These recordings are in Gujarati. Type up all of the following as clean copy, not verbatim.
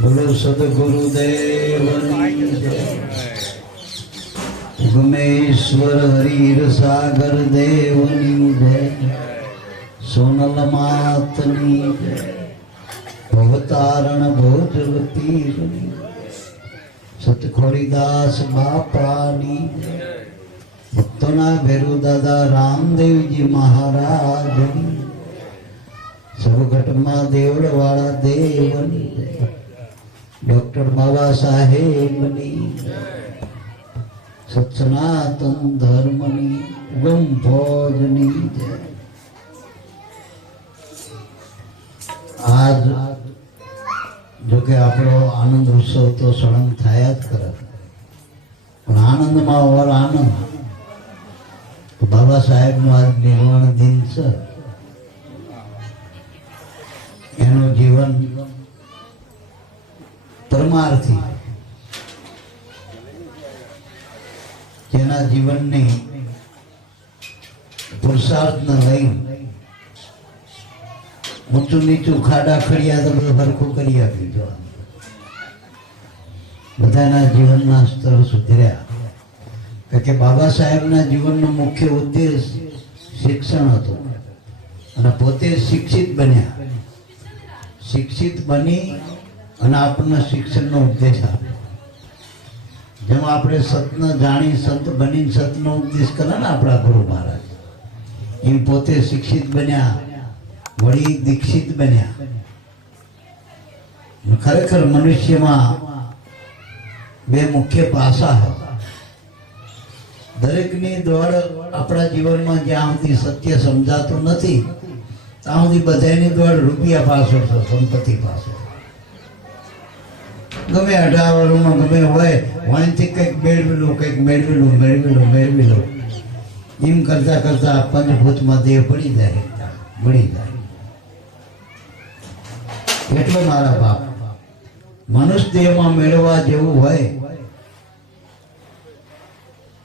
બોલો સદગુરુદેવની જય। ઉગમેશ્વર હરિર સાગર દેવની જય। સોનલ માતની જય। ભવતારણ ભોજવતી સતખોડીદાસ બાપાની જય। ભક્તોના ભેરુ દાદા રામદેવજી મહારાજની। સૌગઢમાં દેવળવાળા દેવની જય। ડોક્ટર બાબા સાહેબની જય। સત્સનાતન ધર્મની ઉગમ ફોજની જય। આજ જોકે આપણો આનંદ ઉત્સવ તો સળંગ થયા જ કરે, પણ આનંદમાં ઓર આનંદ બાબા સાહેબનો આજ નિર્વાણ દિન છે। એનું જીવન પરમાર્થી, જેના જીવનની પુરુષાર્થને લઈ ઊંચું નીચું ખાડા ખડિયા તો બધું હરખું કરી આપ્યું જવાનું। બધાના જીવનના સ્તર સુધર્યા, કે બાબા સાહેબના જીવનનો મુખ્ય ઉદ્દેશ શિક્ષણ હતો અને પોતે શિક્ષિત બન્યા। શિક્ષિત બની અને આપણને શિક્ષણનો ઉપદેશ આપ્યો। જેમ આપણે સતને જાણી સંત બની સતનો ઉપદેશ કરે ને આપણા ગુરુ મહારાજ, એમ પોતે શિક્ષિત બન્યા, વળી દીક્ષિત બન્યા। ખરેખર મનુષ્યમાં બે મુખ્ય પાસા હતા। દરેકની દોડ આપણા જીવનમાં જ્યાં સુધી સત્ય સમજાતું નથી ત્યાં સુધી બધાની દોડ રૂપિયા પાછળ છે, સંપત્તિ પાછળ। ગમે 18 વર્ષમાં ગમે હોય વાંચી કંઈક મેળવેલું, કંઈક મેળવેલું, મેળવી લો એમ કરતા કરતા પંચભૂતમાં દેહ પડી જાય, મળી જાય। એટલે મારા બાપ, મનુષ્ય દેહમાં મેળવવા જેવું હોય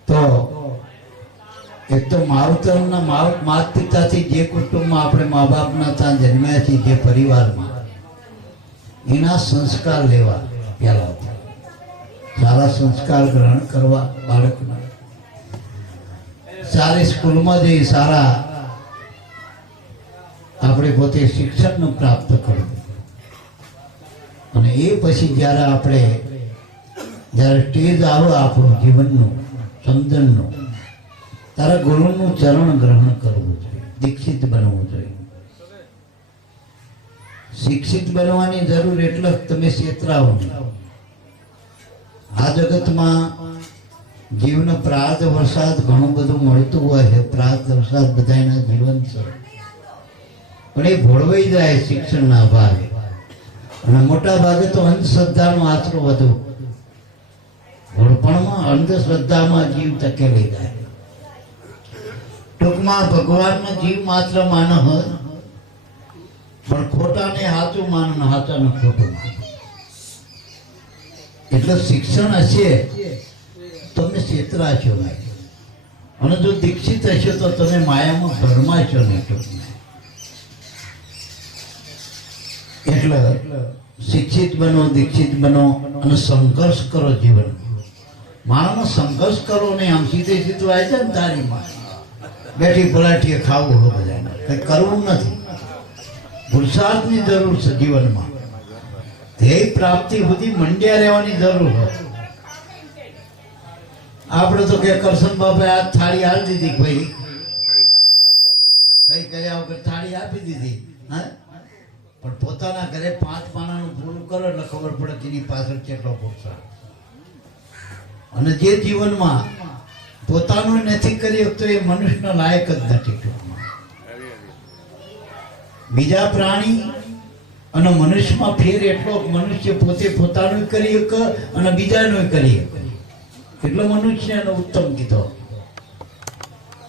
તો એક તો માવતરના માતા પિતાથી જે કુટુંબમાં આપણે મા બાપના ત્યાં જન્મ્યા છીએ, જે પરિવારમાં, એના સંસ્કાર લેવા પહેલા સારા સંસ્કાર ગ્રહણ કરવા બાળકના, સારી સ્કૂલમાં જઈ સારા આપણે પોતે શિક્ષણનું પ્રાપ્ત કરવું। અને એ પછી જ્યારે સ્ટેજ આવે આપણું જીવનનું સમજણનું, તારા ગુરુનું ચરણ ગ્રહણ કરવું જોઈએ, દીક્ષિત બનવું જોઈએ। શિક્ષિત બનવાની જરૂર એટલે તમે છેતરાવો નહીં। આ જગતમાં જીવનો પ્રાર્થ વરસાદ ઘણું બધું મળતું હોય છે, પ્રાર્થ વરસાદ બધાના જીવન છે, પણ એ ભોળવાઈ જાય શિક્ષણના અભાવે। અને મોટા ભાગે તો અંધશ્રદ્ધાનો આશરો વધુ, ભોળપણમાં અંધશ્રદ્ધામાં જીવ ટકેલી જાય। ટૂંકમાં ભગવાનનો જીવ માત્ર માન હોય, પણ ખોટાને સાચું માન, સાચાને ખોટું માન। એટલે શિક્ષણ હશે તમે છેતરાશો નહીં, અને જો દીક્ષિત હશો તો તમે માયામાં ભરમાશો નહીં ટૂંકમાં। એટલે શિક્ષિત બનો, દીક્ષિત બનો અને સંઘર્ષ કરો જીવન। માણસનો સંઘર્ષ કરો નહીં, આમ સીધે સીધું આવી જાય ને તારીમાં બેઠી પલાઠીએ ખાવું હોય બધાને, કંઈ કરવું નથી। પુરુષાર્થની જરૂર છે જીવનમાં, ધ્યેય પ્રાપ્તિ સુધી મંડ્યા રહેવાની જરૂર હોય। આપણે તો કે કરશન બાપાએ આ થાળી આપી દીધી, ભાઈ કઈ કર્યા વગર થાળી આપી દીધી, હા, પણ પોતાના ઘરે 5 પાનાનું પૂરું કરો એટલે ખબર પડે કે એની પાછળ કેટલો પુરુષાર્થ। અને જે જીવનમાં પોતાનું નથી કરી શકતો એ મનુષ્યનો લાયક જ નથી ટૂંકમાં। બીજા પ્રાણી અને મનુષ્યમાં ફેર એટલો, મનુષ્ય પોતે પોતાનું કરી શકે અને બીજાનું કરી શકે, એટલે મનુષ્યનો ઉત્તમ કીધો।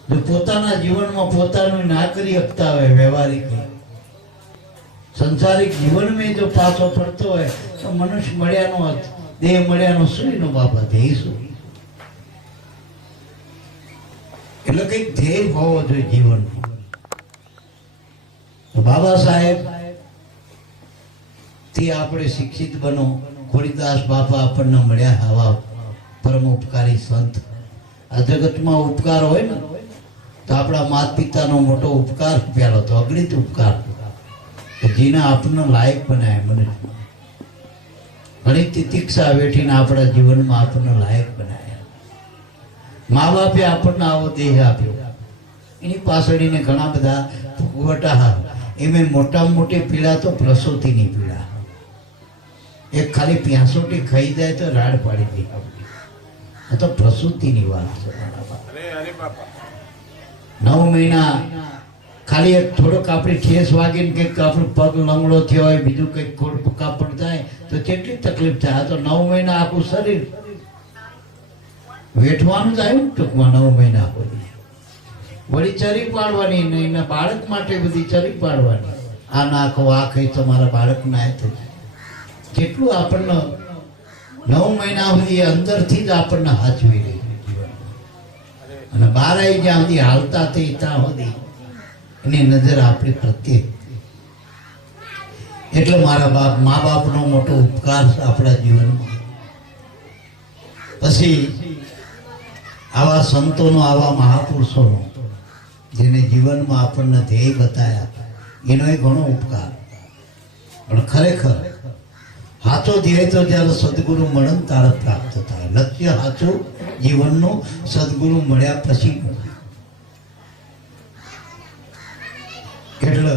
જો પોતાના જીવનમાં પોતાનું ના કરી શકતા હોય, વ્યવહારિક સંસારિક જીવનમાં જો પાછો પડતો હોય તો મનુષ્ય મળ્યાનો અર્થ, દેહ મળ્યાનો શું એનો બાબત, એ શું? એટલે કંઈક ધ્યેય હોવો જોઈએ જીવનમાં. બાબા સાહેબ થી આપણે શિક્ષિત બનો. ખોડીદાસ બાપા આપણને મળ્યા આવા પરમ ઉપકારી સંત. આ જગતમાં ઉપકાર હોય ને તો આપણા માતા પિતાનો મોટો ઉપકાર પેલો તો અગણિત ઉપકાર, જેને આપણને લાયક બનાવે. મને ઘણી તિતિક્ષા વેઠીને આપણા જીવનમાં આપણને લાયક બનાવ્યા. મા બાપે આપણને આવો દેહ આપ્યો, એની પાછળને ઘણા બધા વટાહા. એમાં મોટામાં મોટી પીડા તો પ્રસૂતિની પીડા. એક ખાલી 65 ખાઈ જાય તો રાડ પાડી દે. આ તો પ્રસૂતિની વાત છે. 9 મહિના ખાલી એક થોડોક આપણી ઠેસ વાગીને કંઈક આપણો પગ લંગડો થયો હોય, બીજું કંઈક ખોડ કાપડ થાય તો કેટલી તકલીફ થાય. આ તો 9 મહિના આખું શરીર વેઠવાનું જ આવ્યું. ટૂંકમાં 9 મહિના સુધી વળી ચરી પાડવાની ને એના બાળક માટે બધી ચરી પાડવાની. આ નાખો, આ ખાઈ તમારા બાળકના થશે. કેટલું આપણને 9 મહિના સુધી અંદરથી જ આપણને હાચવી રહી અને બહાર આવી જ્યાં સુધી હાલતા થઈ ત્યાં સુધી એની નજર આપણી પ્રત્યે. એટલે મારા મા બાપનો મોટો ઉપકાર છે આપણા જીવનમાં. પછી આવા સંતોનો, આવા મહાપુરુષોનો જેને જીવનમાં આપણને ધ્યેય બતાવ્યા, એનો ઘણો ઉપકાર. પણ ખરેખર સાચો ધ્યેય તો જ્યારે સદગુરુ મળે ત્યારે પ્રાપ્ત થાય. લક્ષ્ય સાચું જીવનનું સદગુરુ મળ્યા પછી. એટલે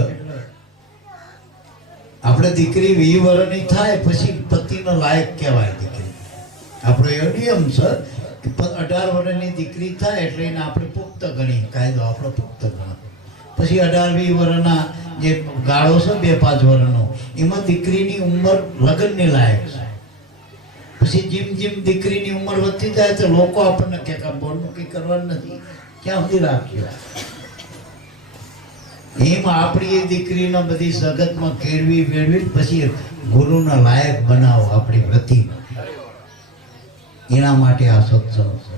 આપણે દીકરી 20 વર્ષની થાય પછી પતિનો લાયક કહેવાય દીકરી. આપણો એવો નિયમ છે કે 18 વર્ષની દીકરી થાય એટલે એને આપણે પુખ્ત ગણીએ. કાયદો આપણો પુખ્ત ગણો. પછી 18-20 વર્ષના જે ગાળો છે 2-5 વર્ષનો, એમાં દીકરીની ઉંમર લગ્નની લાયક છે. પછી જેમ જેમ દીકરીની ઉંમર વધતી જાય તો લોકો આપણને કહે કે બોલનું કંઈ કરવાનું નથી, ક્યાં સુધી રાખ્યું. એમ આપણી એ દીકરીને બધી સગતમાં કેળવી મેળવી પછી ગુરુના લાયક બનાવો આપણી વ્રતિ. એના માટે આ સત્સંગ છે.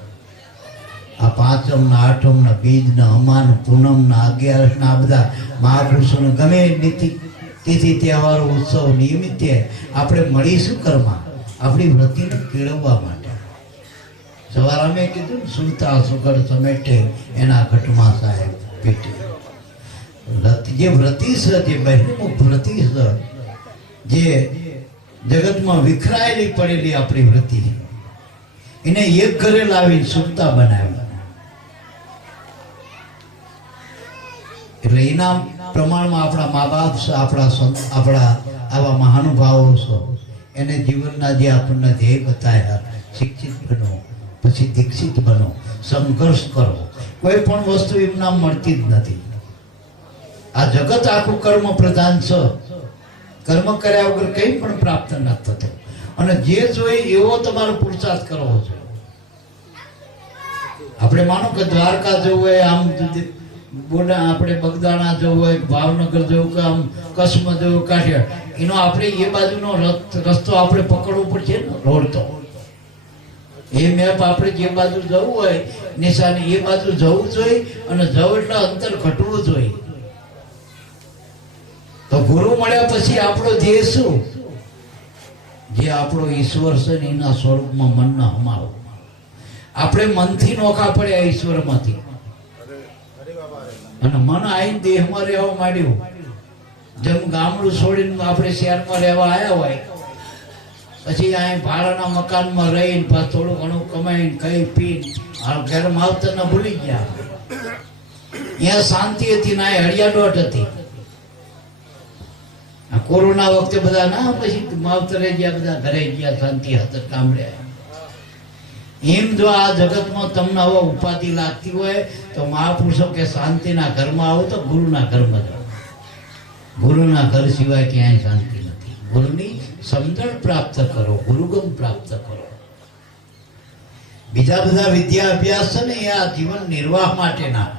આ 5મના 8મના બીજના અમાન પૂનમના 11ના આ બધા મહાપુરુષોને ગમે તિથિ તહેવારો ઉત્સવ નિમિત્તે આપણે મળીશું કરવા આપણી વ્રતિને કેળવવા માટે. સવારે અમે કીધું સુરતા સુગર સમેટે એના ઘટમાં સાહેબ પેટે. જે વ્રતિ છે, જે બહિર્મુખ વ્રતિ છે, જે જગતમાં વિખરાયેલી પડેલી આપણી વ્રતિ, એને એક ઘરે લાવીને સુરતા બનાવી. એટલે એના પ્રમાણમાં આપણા મા બાપ છે, આપણા સંત, આપણા આવા મહાનુભાવો છે, એને જીવનના જે આપણને ધ્યેય બતાવ્યા. શિક્ષિત બનો, પછી દીક્ષિત બનો, સંઘર્ષ કરો. કોઈ પણ વસ્તુ એમના મળતી જ નથી. આ જગત આખું કર્મ પ્રધાન છે. કર્મ કર્યા વગર કંઈ પણ પ્રાપ્ત ન થતો. અને જે જોઈએ એવો તમારો પુરુષાર્થ કરવો છે. આપણે માનો કે દ્વારકા જવું હોય, આમ બોડા આપણે બગદાણા જવું હોય, ભાવનગર જવું કે આમ કચ્છમાં જવું, કાઠિયાવાડ, એનો આપણે એ બાજુનો રસ્તો આપણે પકડવો પડશે ને, રોડ તો એ મેપ આપણે જે બાજુ જવું હોય નિશાની એ બાજુ જવું જોઈએ. અને જવું એટલે અંતર ઘટવું જોઈએ. તો ગુરુ મળ્યા પછી આપણો ધ્યેય શું? જે આપણો ઈશ્વર છે ને એના સ્વરૂપમાં મનના હમાવો. આપણે મનથી નોખા પડ્યા ઈશ્વરમાંથી અને મન આવીને દેહમાં રહેવા માંડ્યું. જેમ ગામડું છોડીને આપણે શહેરમાં રહેવા આવ્યા હોય, પછી અહીં ભાડાના મકાનમાં રહીને પાછું થોડું ઘણું કમાઈને ખાઈ પીને ઘરમાં આવતા ભૂલી ગયા. અહીંયા શાંતિ હતી ના, હળિયાડોટ હતી. કોરોના વખતે બધા ના પછી માવતરે ગયા, બધા ઘરે ગયા, શાંતિ હતા, ગામડે. એમ જો આ જગતમાં તમને હવે ઉપાધિ લાગતી હોય તો મહાપુરુષો કે શાંતિના ઘરમાં આવો તો ગુરુના ઘરમાં જાઓ. ગુરુના ઘર સિવાય ક્યાંય શાંતિ નથી. ગુરુની સમજણ પ્રાપ્ત કરો, ગુરુગમ પ્રાપ્ત કરો. બીજા બધા વિદ્યા અભ્યાસ છે ને એ આ જીવન નિર્વાહ માટેના.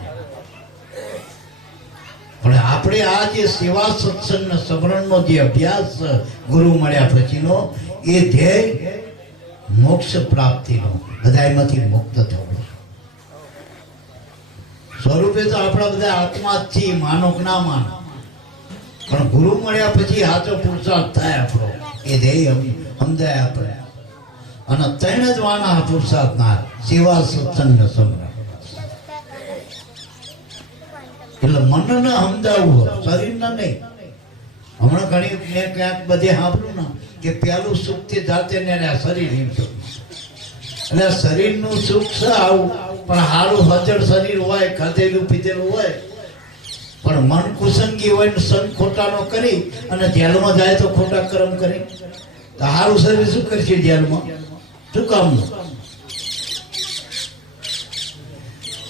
પણ આપણે આ જે સેવા સત્સંગ સમરણનો જે અભ્યાસ ગુરુ મળ્યા પછીનો એ ધ્યેય મોક્ષ પ્રાપ્તિનો, બધાયમાંથી મુક્ત થવું. સ્વરૂપે તો આપણા બધા આત્મા જ છીએ, માનો કે ના માનો, પણ ગુરુ મળ્યા પછી સાચો પુરુષાર્થ થાય આપણો, એ ધ્યેય સમજાય આપણે. અને ત્રણ જ વાના પુરુષાર્થ ના: સેવા, સત્સંગ ને સંગ્રહ. એટલે મનને સમજાવવું, શરીરને નહીં. હમણાં ઘણી મેં ક્યાંક બધે સાંભળ્યું ને કે પેલું સુખ તે જાતે ને શરીર હિંમતું. એટલે શરીરનું સુખ છે આવું, પણ સારું હજળ શરીર હોય, ખાધેલું પીધેલું હોય, પણ મન કુસંગી હોય ને સંગ ખોટાનો કરી અને જેલમાં જાય તો ખોટા કર્મ કરી, તો સારું શરીર શું કરશે જેલમાં? શું કામનું?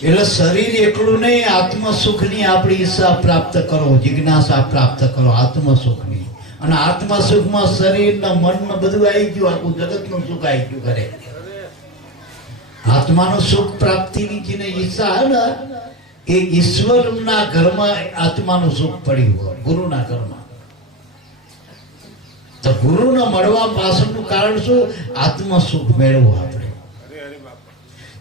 એટલે શરીર એકલું નહીં, આત્મ સુખની આપણી ઈચ્છા પ્રાપ્ત કરો, જિજ્ઞાસા પ્રાપ્ત કરો આત્મ સુખની. અને આત્મ સુખમાં શરીરના મનનું બધું આવી ગયું, આખું જગતનું સુખ આવી ગયું કરે. આત્માનું સુખ પ્રાપ્તિની જેને ઈચ્છા હે ને, એ ઈશ્વરના ઘરમાં આત્માનું સુખ પડ્યું હોય, ગુરુના ઘરમાં. તો ગુરુને મળવા પાછળનું કારણ શું? આત્મ સુખ મેળવવું આપણે.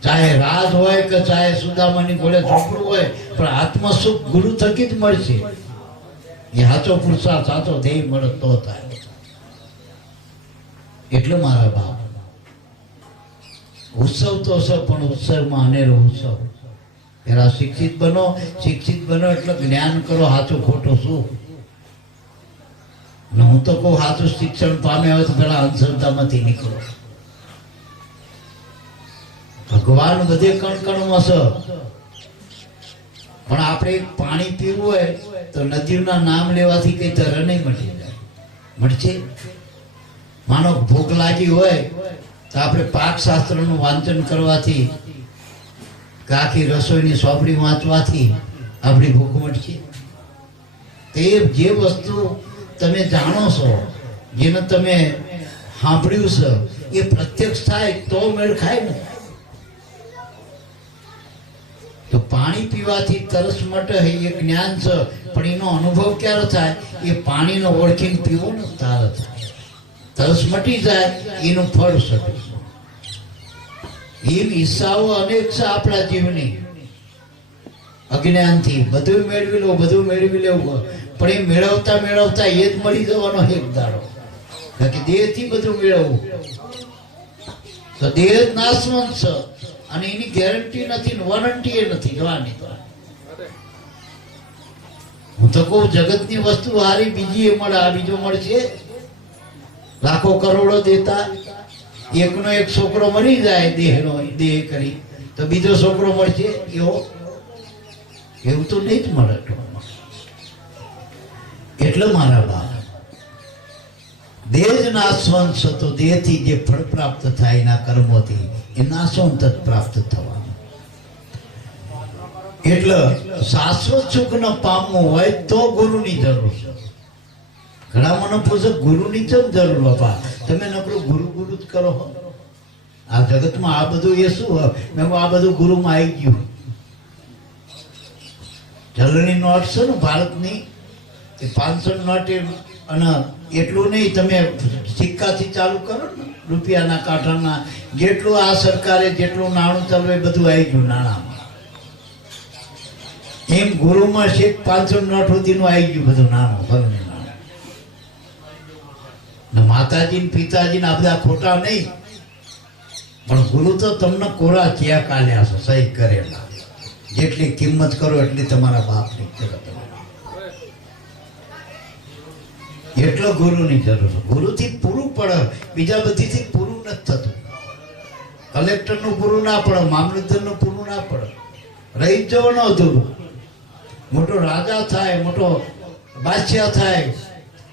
ચાહે રાજ હોય કે ચાહે સુદામાની ઘોડે ઝોપડું હોય, પણ આત્મ સુખ ગુરુ થકી જ મળશે. એ સાચો પુરુષાર્થ, સાચો ધ્યેય મળે તો થાય. એટલે મારા બાપ, ઉત્સવ તો છે, પણ ઉત્સવમાં અનેરો ઉત્સવ. પેલા શિક્ષિત બનો, શિક્ષિત બનો એટલે જ્ઞાન કરો, સાચું ખોટું શું. હું તો કહું, સાચું શિક્ષણ પામે આવે તો પેલા અંધશ્રદ્ધામાંથી નીકળો. ભગવાન બધે કણ કણમાં છે, પણ આપણે પાણી પીવું હોય તો નદીના નામ લેવાથી કઈ તર નહીં મટી જાય. મળશે? માનો ભૂખ લાગી હોય તો આપણે પાક શાસ્ત્રનું વાંચન કરવાથી, આખી રસોઈની સોપડી વાંચવાથી આપણી ભૂખ મટશે. એ જે વસ્તુ તમે જાણો છો, જેને તમે સાંભળ્યું છે, એ પ્રત્યક્ષ થાય તો મેળ ખાય ને. તો પાણી પીવાથી તરસ મટે એ જ્ઞાન છે, પણ એનો અનુભવ ક્યારે થાય? એ પાણીનો ઓળખીને પીવો ને તારે થાય. તરસ મટી જાય એનું ફળ શકે. એ ઈચ્છાઓ અનેક છે આપણા જીવની. અજ્ઞાનથી બધું મેળવી લો, બધું મેળવી લેવું, પણ એ મેળવતા મેળવતા એ જ મળી જવાનો એક દાડો. કારણ કે દેહથી બધું મેળવવું, તો દેહ નાશવંત છે અને એની ગેરંટી નથી, વોરંટી એ નથી જવાની. તો હું તો કહું, જગતની વસ્તુ હારી બીજી એ મળે, આ બીજો મળશે. લાખો કરોડો દેતા એકનો એક છોકરો મરી જાય દેહનો, દેહ કરી, તો બીજો છોકરો મળશે એવો? એવું તો નહીં જ મળે. એટલે મારા બાપ, દેહ જ નાશવંત છે, તો દેહથી જે ફળ પ્રાપ્ત થાય એના કર્મોથી એ નાશવંત જ પ્રાપ્ત થવાનું. એટલે શાશ્વત સુખને પામવું હોય તો ગુરુની જરૂર છે. ઘણા મને પૂછે, ગુરુની કેમ જરૂર? બાપા, તમે નકરું ગુરુ ગુરુ જ કરો. આ જગતમાં આ બધું એ શું? મેં આ બધું ગુરુમાં આવી ગયું. ચલણી નોટ છે ને ભારતની, 500 નોટ, અને એટલું નહીં, તમે સિક્કાથી ચાલુ કરો ને, રૂપિયાના કાંઠાના, જેટલું આ સરકારે જેટલું નાણું ચાલવે બધું આવી ગયું નાણામાં. એમ ગુરુમાં શેખ 500 નોટ સુધીનું આવી ગયું બધું નાણું, ઘરનું નાણું. માતાજી ને પિતાજી ને આ બધા ખોટા નહીં, પણ ગુરુ તો તમને કોરા ચિયા કાલ્યા છે, સહી કરેલા. જેટલી કિંમત કરો એટલી તમારા બાપની જરૂર. એટલો ગુરુની જરૂર. ગુરુથી પૂરું પડે, બીજા બધીથી પૂરું નથી થતું. કલેક્ટરનું પૂરું ના પડે, મામલતદારનું પૂરું ના પડે, રહી જ જવાનો અધૂરું. મોટો રાજા થાય, મોટો બાદશાહ થાય,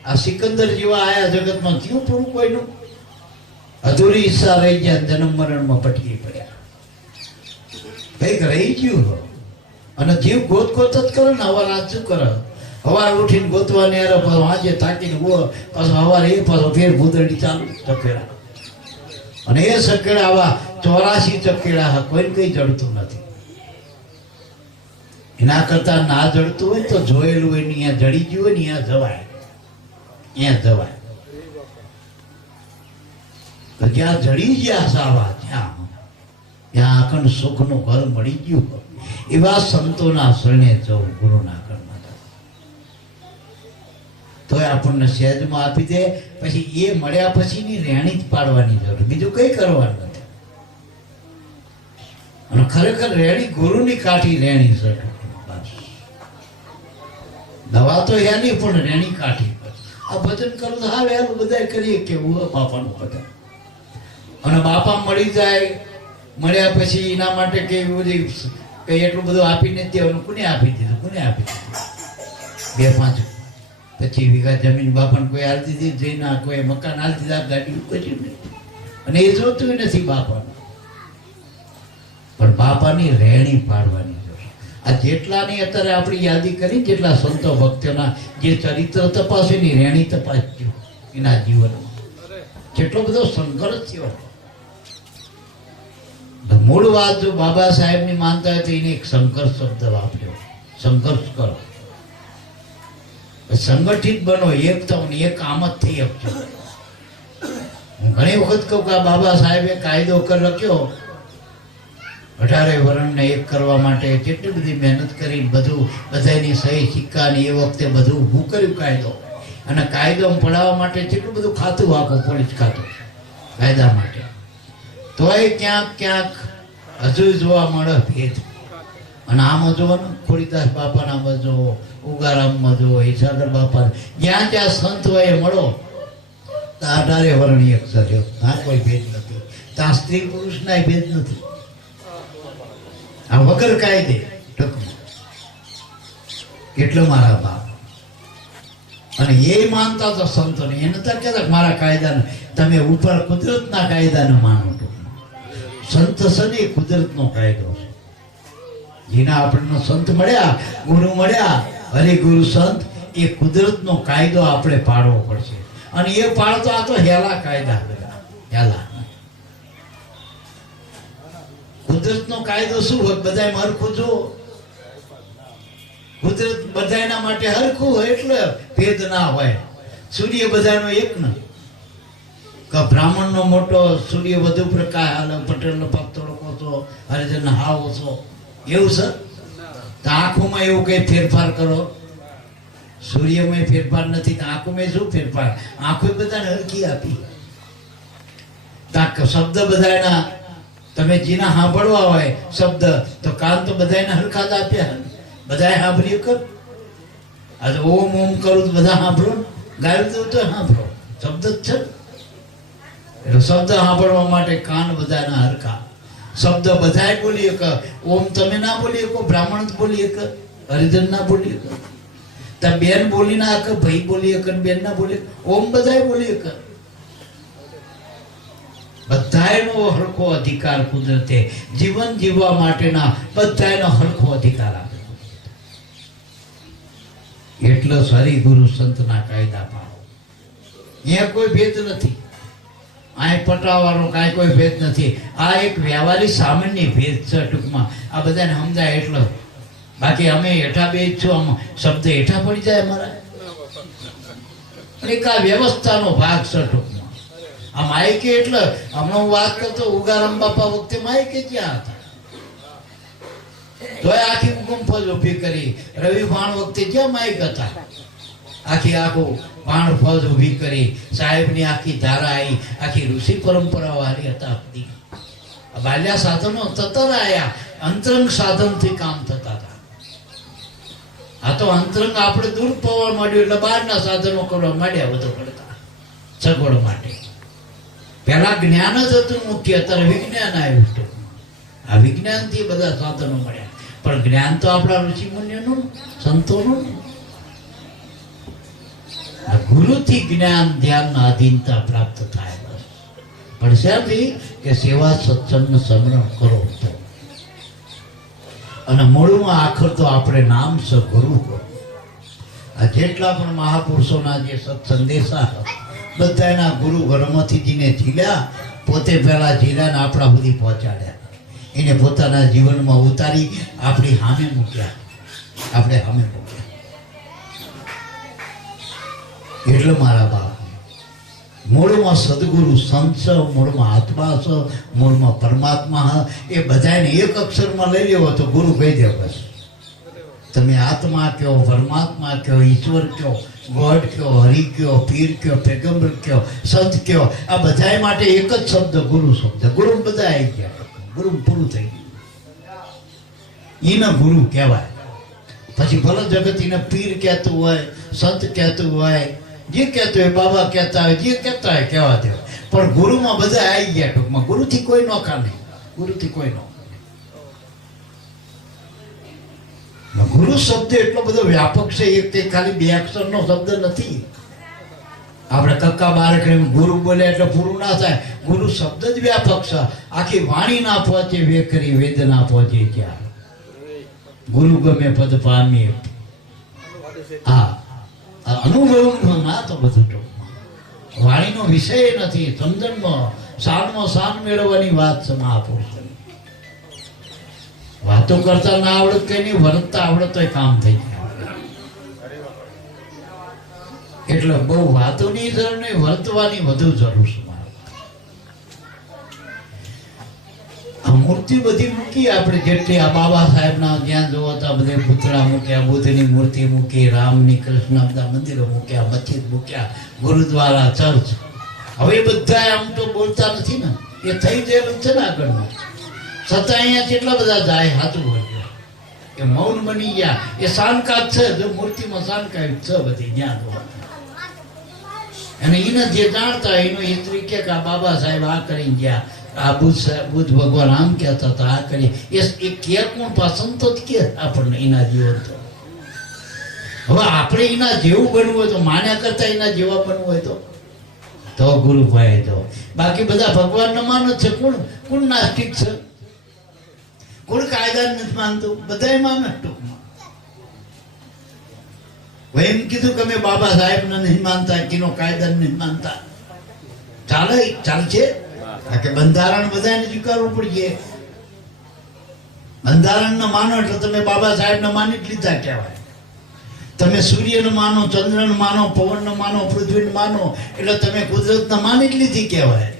આ સિકંદર જેવા આયા જગતમાં, થયું પૂરું કોઈનું? અધૂરી ઈચ્છા રહી ગયા, જન્મ મરણમાં પટકી પડ્યા. કઈક રહી ગયું. અને જીવ ગોત ગોત જ કરે ને. હવા રાત શું કરે? હવાર ઉઠીને ગોતવાની, પાછો આજે થાકીને પાછો હવારે એ પાછો ફેર ભૂદરડી ચાલુ ચકેડા. અને એ ચકેડા આવા 84 ચકેડા, કોઈને કઈ જડતું નથી. એના કરતા ના જડતું હોય તો જોયેલું હોય ને, અહીંયા જડી ગયું હોય ને, અહીંયા જવાય, અહીંયા જવાય. તો જ્યાં જડી ગયા સાવા, ત્યાં ત્યાં અખંડ સુખનું ઘર મળી ગયું એવા સંતોના શરણે જવું ગુરુના ઘરમાં તોય આપણને સહેજમાં આપી દે. પછી એ મળ્યા પછીની રહેણી જ પાડવાની જરૂર, બીજું કઈ કરવાનું નથી. અને ખરેખર રહેણી ગુરુની કાઠી રહેણી છે. દવા તો એની પણ રહેણી કાઠી. આ ભજન કરું તો હા વહેલું બધા કરીએ કેવું બાપાનું ભજન. અને બાપા મળી જાય, મળ્યા પછી એના માટે કેવી બધી કઈ એટલું બધું આપી નથી દેવાનું. કોને આપી દીધું? કોને આપી દીધું? 2-5-25 વીઘા જમીન બાપાને કોઈ હાલતી દીધી, જઈને કોઈ મકાન હાલતી દીધા, ગાડી કશું નહીં. અને એ જોતું નથી બાપાનું. પણ બાપાની રહેણી પાડવાની જરૂર. આ જેટલાની અત્યારે આપણી યાદી કરી, જેટલા સંતો ભક્તોના જે ચરિત્ર તપાસે ની રહેણી તપાસજો એના જીવનમાં કેટલો બધો સંઘર્ષ થયો. મૂળ વાત જો બાબા સાહેબ ની માનતા હોય તો એને એક સંઘર્ષ શબ્દ વાપર્યો. સંઘર્ષ કરો, સંગઠિત બનો, એકતા એક આમ જ થઈ શકજો. હું ઘણી વખત કહું કે બાબા સાહેબે કાયદો લખ્યો 18 વર્ણને એક કરવા માટે કેટલી બધી મહેનત કરી, બધું બધાની સહી સિક્કા ને એ વખતે બધું ઊભું કર્યું કાયદો. અને કાયદો પડાવવા માટે કેટલું બધું ખાતું આપો, પોલીસ ખાતું કાયદા માટે. તોય ક્યાંક ક્યાંક હજુ જોવા મળે ભેદ. અને આમાં જોવાનું ખોડીદાસ બાપાના જોવો, ઉગારામમાં જોવો, ઈસાગર બાપા, જ્યાં જ્યાં સંત હોય એ મળો, 18 વર્ણ એક સર્યો. ત્યાં કોઈ ભેદ નથી. ત્યાં સ્ત્રી પુરુષના ભેદ નથી. આ વગર કાયદે ટકવું એટલો મારા બાપ. અને એ માનતા તો સંતોને, એને તો કહેતા મારા કાયદાને તમે ઉપર કુદરતના કાયદાને માનો. સંત છે ને એ કુદરતનો કાયદો છે. જેના આપણને સંત મળ્યા, ગુરુ મળ્યા, હરિગુરુ સંત, એ કુદરતનો કાયદો આપણે પાડવો પડશે. અને એ પાડતો આ તો હેલા કાયદા બધા હેલા. કુદરતનો કાયદો શું હોય? બધાય હરખું જો. કુદરત બધાના માટે હરખું હોય એટલે ભેદ ના હોય. સૂર્ય બધાનો એક ન. બ્રાહ્મણનો મોટો સૂર્ય વધુ પ્રકાશ હાલે, પટેલનો પાતળો કોસો, હરિજન હાવ ઓછો, એવું છે? તો આંખોમાં એવું કઈ ફેરફાર કરો? સૂર્યમાં ફેરફાર નથી, તો આંખોમાં શું ફેરફાર? આંખો બધાને હરખી આપી. શબ્દ બધાના તમે જેના સાંભળવા હોય શબ્દ, તો કાન તો બધાને હરખા જ આપ્યા. બધાએ સાંભળ્યું કર. આજે ઓમ ઓમ કરું તો બધા સાંભળો, ગાયું દઉં તો સાંભળો. શબ્દ જ છે. એટલે શબ્દ સાંભળવા માટે કાન બધાના હરખા. શબ્દ બધાએ બોલી એક. ઓમ તમે ના બોલી શકો, બ્રાહ્મણ જ બોલી એક, હરિજન ના બોલી એક. ત્યાં બેન બોલી ના એક, ભાઈ બોલી એક, બેન ના બોલી. ઓમ બધાએ બોલી એક. બધાયનો હરખો અધિકાર કુદરતે જીવન જીવવા માટેના બધાયનો હરખો અધિકાર આપે. એટલો હરિગુરુ સંતના કાયદા પાડો. અહીંયા કોઈ ભેદ નથી. આ પટાવાળો કાંઈ કોઈ ભેદ નથી. આ એક વ્યવહારિક સામાન્ય ભેદ છે. ટૂંકમાં આ બધાને સમજાય એટલો. બાકી અમે હેઠા બે જ છું, આમ શબ્દ હેઠા પડી જાય અમારા. એક આ વ્યવસ્થાનો ભાગ છે ટૂંકમાં. આ માઇકે એટલે હમણાં હું વાત કરતો ઉગારામ બાપા વખતે માઇકે ક્યાં હતા? તોય આખી ગુંફજ ઉભી કરી. રવિ ભાણ વખતે ક્યાં માઇક હતા? આખું ભાણ ફોજ ઉભી કરી. સાહેબની આખી ધારા આવી, આખી ઋષિ પરંપરા વાળી હતા. બાલ્યા સાધનો તતર આયા, અંતરંગ સાધનથી કામ થતા હતા. આ તો અંતરંગ આપણે દૂર પવા માંડ્યું એટલે બહારના સાધનો કરવા માંડ્યા બધો કરતા સગવડ માટે. પહેલા જ્ઞાન જ હતું મુખ્ય, અત્યારે વિજ્ઞાન આવ્યું. આ વિજ્ઞાનથી બધા સાધનો મળ્યા. પણ જ્ઞાન તો આપણા ઋષિ મુનિઓનું, સંતોનું. ગુરુથી જ્ઞાન ધ્યાનના અધીનતા પ્રાપ્ત થાય. બસ પણ શાથી કે સેવા સત્સંગ સમરણ કરો તો. અને મૂળમાં આખર તો આપણે નામ છે ગુરુ. આ જેટલા પણ મહાપુરુષોના જે સત્સંદેશા બધાના ગુરુ ઘરમાંથી જીને ઝીલ્યા, પોતે પહેલા ઝીલ્યા ને આપણા સુધી પહોંચાડ્યા. એને પોતાના જીવનમાં ઉતારી આપણી સામે મૂક્યા. આપણે સામે મૂક્યા. એટલે મારા બાપ મૂળમાં સદગુરુ સંત છે, મૂળમાં આત્મા છે, મૂળમાં પરમાત્મા છે. એ બધાને એક અક્ષરમાં લઈ લેવો તો ગુરુ કહી દે બસ. તમે આત્મા કયો, પરમાત્મા કયો, ઈશ્વર કયો, ગોડ કયો, હરિ કયો, પીર કયો, પેગમ્બર કયો, સંત કયો, આ બધા માટે એક જ શબ્દ ગુરુ શબ્દ. ગુરુ બધા આવી ગયા, ગુરુ પૂરું થઈ ગયું. એને ગુરુ કહેવાય. પછી ભલે જગત એને પીર કહેતું હોય, સંત કહેતું હોય, જે કહેતું હોય, બાબા કહેતા હોય, જે કહેતા હોય કહેવા દે, પણ ગુરુમાં બધા આવી ગયા. ટૂંકમાં ગુરુથી કોઈ નોખા નહીં, ગુરુથી કોઈ નો. ગુરુ શબ્દ એટલો બધો વ્યાપક છે. એક તે ખાલી બે અક્ષરનો શબ્દ નથી. આપણે કક્કા બાળકને ગુરુ બોલે એટલે પૂરું ના થાય. ગુરુ શબ્દ જ વ્યાપક છે. આખી વાણી ના પહોંચે વેકરી, વેદ ના પહોંચે ક્યાં. ગુરુ ગમે પદ પામીએ. હા, અનુભવ ના તો બધું ટૂંકમાં વાણીનો વિષય નથી. સમજણમાં સાનમાં સાન મેળવવાની વાત છે મહાપુરુષ. વાતો કરતા ના આવડત કઈ નહીં, વર્તતા આવડત તો કામ થઈ જાય. એટલે બહુ વાતોની જરૂર નહીં, વર્તવાની વધુ જરૂર છે. આ મૂર્તિ બધી મૂકી આપણે, જેટલી આ બાબા સાહેબના જ્યાં જોવો તો બધે પૂતળા મૂક્યા, બુદ્ધની મૂર્તિ મૂકી, રામની, કૃષ્ણ બધા મંદિરો મૂક્યા, મસ્જિદ મૂક્યા, ગુરુદ્વારા, ચર્ચ. હવે બધા આમ તો બોલતા નથી ને, એ થઈ ગયેલું છે ને આગળનું. છતાં અહીંયા કેટલા બધા જાય, સાચું હોય કે મૌન બની ગયા. એ શાનકાત છે, જો મૂર્તિમાં શાનકાત છે બધી જ્યાં જોવા. અને એને જે જાણતા એનો હિસ્ટ્રી કે આ બાબા સાહેબ આ કરી ગયા, આ બુદ્ધ ભગવાન આમ કહેતા હતા, આ કરી. એ કે કોણ પસંદ તો જ કે આપણને એના જેવો તો. હવે આપણે એના જેવું બનવું હોય તો, માન્યા કરતા એના જેવા બનવું હોય તો ગુરુ ભાઈ તો. બાકી બધા ભગવાનનો માનો છે. કોણ નાસ્તિક છે? કોણ કાયદા નથી માનતું? બધા માને ટૂંકમાં. એમ કીધું કે અમે બાબા સાહેબ ને નહીં માનતા, કિનો કાયદા નહીં માનતા, ચાલશે. કે બંધારણ બધાને સ્વીકારવું પડશે. બંધારણ ને માનો એટલે તમે બાબા સાહેબ ને માની જ લીધા કહેવાય. તમે સૂર્ય ને માનો, ચંદ્ર ને માનો, પવન ને માનો, પૃથ્વી ને માનો એટલે તમે કુદરત ને માની જ લીધી કહેવાય.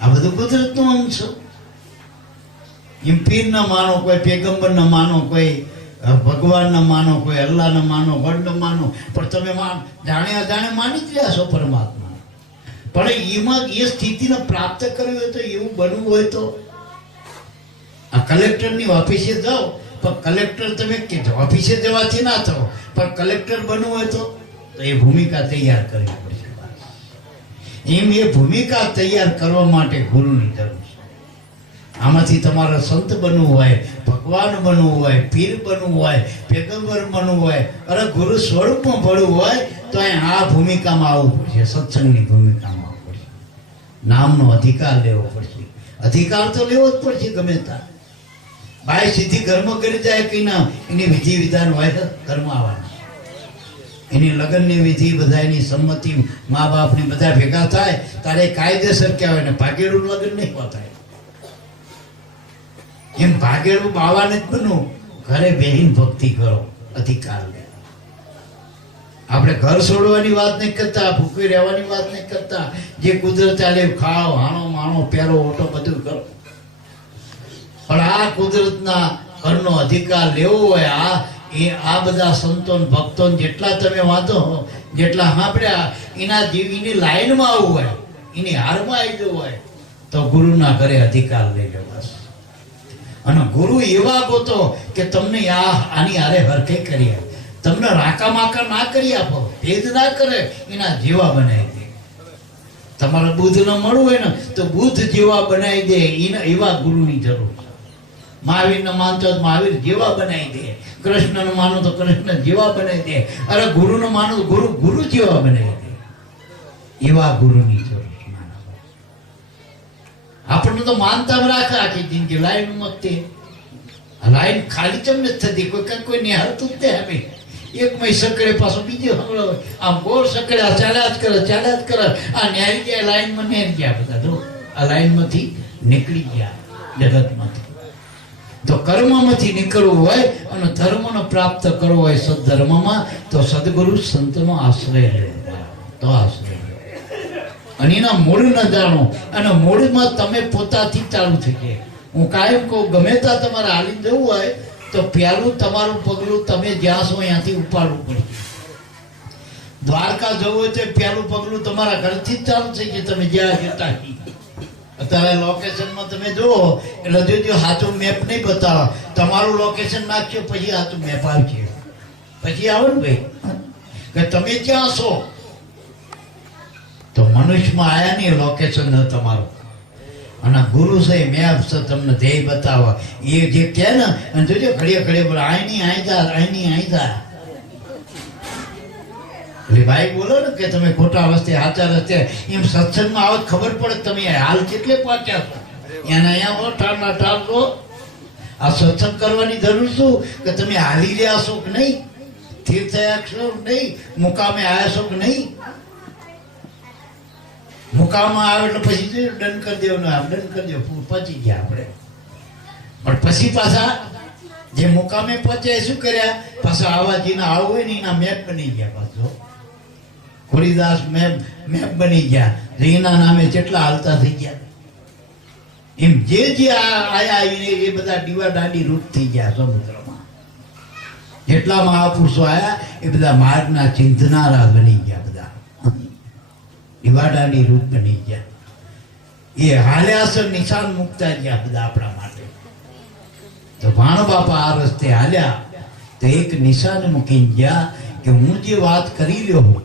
આ બધું કુદરત નું અંશ. એમ પીર ના માનો, કોઈ પેગમ્બર ના માનો, કોઈ ભગવાન ના માનો, કોઈ અલ્લાહ ના માનો, ગોડ ના માનો, પણ તમે જાણે માની જ રહ્યા છો પરમાત્મા. પણ એમાં એ સ્થિતિને પ્રાપ્ત કરવી હોય તો, એવું બનવું હોય તો, આ કલેક્ટરની ઓફિસે જાઓ, પણ કલેક્ટર તમે ઓફિસે જવાથી ના થાવ, પણ કલેક્ટર બનવું હોય તો એ ભૂમિકા તૈયાર કરવી પડશે. એમ એ ભૂમિકા તૈયાર કરવા માટે ગુરુની જરૂર છે. આમાંથી તમારે સંત બનવું હોય, ભગવાન બનવું હોય, પીર બનવું હોય, પેગમ્બર બનવું હોય, અરે ગુરુ સ્વરૂપમાં ભળવું હોય તો આ ભૂમિકામાં આવવું પડશે. સત્સંગની ભૂમિકામાં આવવું પડશે. નામનો અધિકાર લેવો પડશે. અધિકાર તો લેવો જ પડશે ગમે ત્યાં. બાય સીધી ઘરમાં કરી જાય કે ના, એની વિધિ વિધાન હોય તો ઘરમાં આવવાની. એની લગ્નની વિધિ, બધા એની સંમતિ, મા બાપની બધા ભેગા થાય ત્યારે કાયદેસર કહેવાય ને. ભાગેડું લગ્ન નહીં હોતા. એમ ભાગેડું બાવાને જ બનવું, ઘરે બેહીને ભક્તિ કરો, અધિકાર લે. આપણે ઘર છોડવાની વાત નહીં કરતા, ભૂખી રહેવાની વાત નહીં કરતા. જે કુદરત આલે ખાઓ, હાણો માણો, પહેરો, ઓટો બધું કરો. પણ આ કુદરતના ઘરનો અધિકાર લેવો હોય, આ બધા સંતો ભક્તો જેટલા તમે વાંધો, જેટલા સાંભળ્યા, એના જીવીની લાઈનમાં આવવું હોય, એની હારમાં આવી જવું હોય તો ગુરુના ઘરે અધિકાર લઈ લેવા. અને ગુરુ એવા ગોતો કે તમને આની હારે હરખે કરી આપે, તમને રાકા માકા ના કરી આપો, ભેદ ના કરે, એના જેવા બનાવી દે. તમારે બુદ્ધ ને મળવું હોય ને તો બુદ્ધ જેવા બનાવી દે. એવા ગુરુની જરૂર છે. મહાવીર ને માનતો મહાવીર જેવા બનાવી દે, કૃષ્ણ ને માનો તો કૃષ્ણ જેવા બનાવી દે, અરે ગુરુ ને માનો તો ગુરુ જેવા બનાવી દે. એવા ગુરુની જરૂર. આપણને તો માનતા રાખે આખી જિંદગી લાઈન મત લાઈન ખાલી ચમને થતી, કોઈ નિહાળતું જ અમે એક મય સકડે પાછો બીજો હમણાં આમ ગોળ સકડે ચાલ્યા જ કરે. આ ન્યારી ગયા લાઈનમાં નેરી ગયા બધા. જો આ લાઈનમાંથી નીકળી ગયા જગતમાંથી. તો કર્મમાંથી નીકળવું હોય અને ધર્મનો પ્રાપ્ત કરવો હોય સદધર્મમાં તો સદગુરુ સંતનો આશ્રય લેવો. તો આશ્રય અને એના મૂળ ન જાણો અને મૂળમાં તમે પોતાથી ચાલુ થઈ જાય. હું કાયમ કહું, ગમે ત્યાં તમારે હાલીને જવું હોય તો પહેલું તમારું પગલું તમે જ્યાં છો અહીંયાથી ઉપાડવું પડે. દ્વારકા જવું હોય તો પહેલું પગલું તમારા ઘરથી જ ચાલુ થઈ જાય. તમે જ્યાં જતા અત્યારે લોકેશનમાં તમે જુઓ એટલે જોજો સાચું મેપ નહીં બતાવો. તમારું લોકેશન નાખશો પછી સાચું મેપ આવશે. પછી આવે ને ભાઈ કે તમે ક્યાં છો, તો મનુષ્યમાં આયા નહીં લોકેશન તમારું. અને ગુરુ છે મેપ છે તમને ધ્યેય બતાવવા. એ જે કહે ને અને જોજો ઘડીએ ઘડીએ બોલે આઈની આઈદા આઈની આઈદા. એટલે ભાઈ બોલો ને કે તમે ખોટા રસ્તે સાચા રસ્તે એમ સત્સંગમાં આવત ખબર પડે તમે હાલ કેટલે પહોંચ્યા છો. એના અહીંયા ટાળના ટાળ લો. આ સત્સંગ કરવાની જરૂર શું કે તમે હાલી રહ્યા છો કે નહીં, સ્થિર થયા છો કે નહીં, મુકામે આવ્યા છો કે નહીં. મુકામાં આવે એટલે પછી દંડ કરી દેવાનો, દંડ કરી દેવો, પહોંચી ગયા આપણે. પણ પછી પાછા જે મુકામે પહોંચ્યા શું કર્યા, પાછા આવાજીના આવું હોય ને એના મેપ બની ગયા. પાછો ખોડીદાસ મેપ બની ગયા. એના નામે કેટલા હાલતા થઈ ગયા. એમ જે આયા એ બધા દીવા દાંડી રૂટ થઈ ગયા સમુદ્રમાં. જેટલા મહાપુરુષો આયા એ બધા માર્ગના ચિંતનારા બની ગયા. બધા દીવાડાની રૂપ બની ગયા. એ હાલ્યા છે નિશાન મૂકતા ગયા બધા આપણા માટે. તો ભાણ બાપા આ રસ્તે હાલ્યા તો એક નિશાન મૂકી ગયા કે હું જે વાત કરી રહ્યો હું.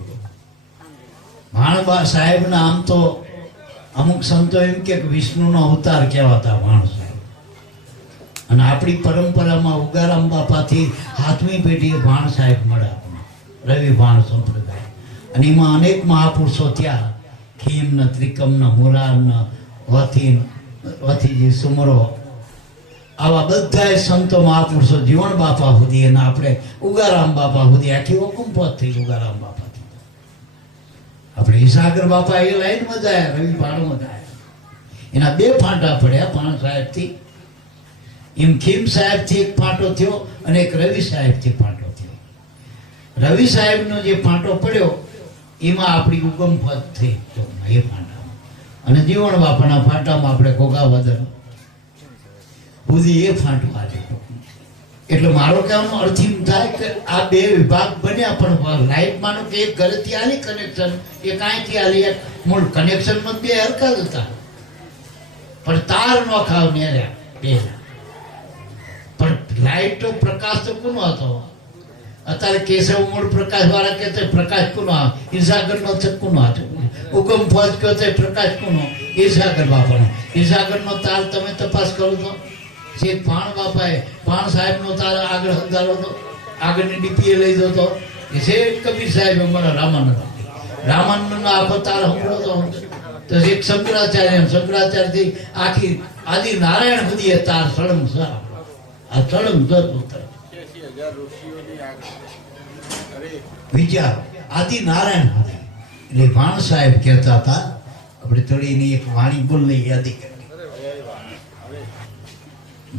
ભાણ સાહેબના આમ તો અમુક સંતો એમ કે વિષ્ણુનો અવતાર કહેવાતા ભાણ સાહેબ. અને આપણી પરંપરામાં ઉગારામ બાપાથી 7મી પેઢીએ ભાણ સાહેબ મળ્યા. રવિ ભાણ સંપ્રદાય. અને એમાં અનેક મહાપુરુષો થયા. ખીમ ત્રિકમ મોરાર વથીજી સુમરો આવા બધા સંતો મહાપુરુષો જીવન બાપા સુધી અને આપણે ઉગારામ બાપા સુધી આખી ઓકુંપોત થઈ. ઉગારામ બાપા આપણે ઈસાગર બાપા એ લાઈનમાં જાય, રવિ ભાણમાં જાય. એના 2 ફાંટા પડ્યા ભાણ સાહેબ થી. એમ ખીમ સાહેબ થી એક ફાંટો થયો અને એક રવિ સાહેબ થી ફાંટો થયો. રવિ સાહેબ નો જે ફાંટો પડ્યો એમાં આપણી ઉગમ પદ થઈ એ ફાંટામાં. અને જીવણ બાપાના ફાંટામાં આપણે ઘોઘાવદર સુધી એ ફાંટો આજે. એટલે મારો કહેવાનો અર્થ એમ થાય કે આ 2 વિભાગ બન્યા. પણ લાઈટ માનો કે એક ઘરેથી આલી કનેક્શન, એક અહીંથી આલી, એક મૂળ કનેક્શનમાં 2 હરખા જ હતા. પણ તાર નો ખાવ ને પહેલા. પણ લાઈટ તો પ્રકાશ તો કોનો હતો? અત્યારે કેશવ મૂળ પ્રકાશ વાળા કે પ્રકાશ કોનો? ઈસાગર નો કોનો હતો? ઉગમ ફોજ કહો તો પ્રકાશ કોનો? ઈસાગર બાપાનો. ઈસાગર નો તાર તમે તપાસ કરો તો શેખ ભાણ બાપાએ ભાણ સાહેબ નો તાર આગળ હંધારો હતો, આગળની ડીપીએ લઈ જતો. શેખ કબીર સાહેબ અમારા રામાનંદ નો આખો તાર સંભળો તો શેખ શંકરાચાર્ય થી આખી આદિ નારાયણ સુધી તાર સળંગ સા આ સળંગ જતો વિચાર આદિ નારાયણ હતી. એટલે ભાણ સાહેબ કહેતા હતા, આપણે થોડીની એક વાણી બોલ લઈ યાદ કરી.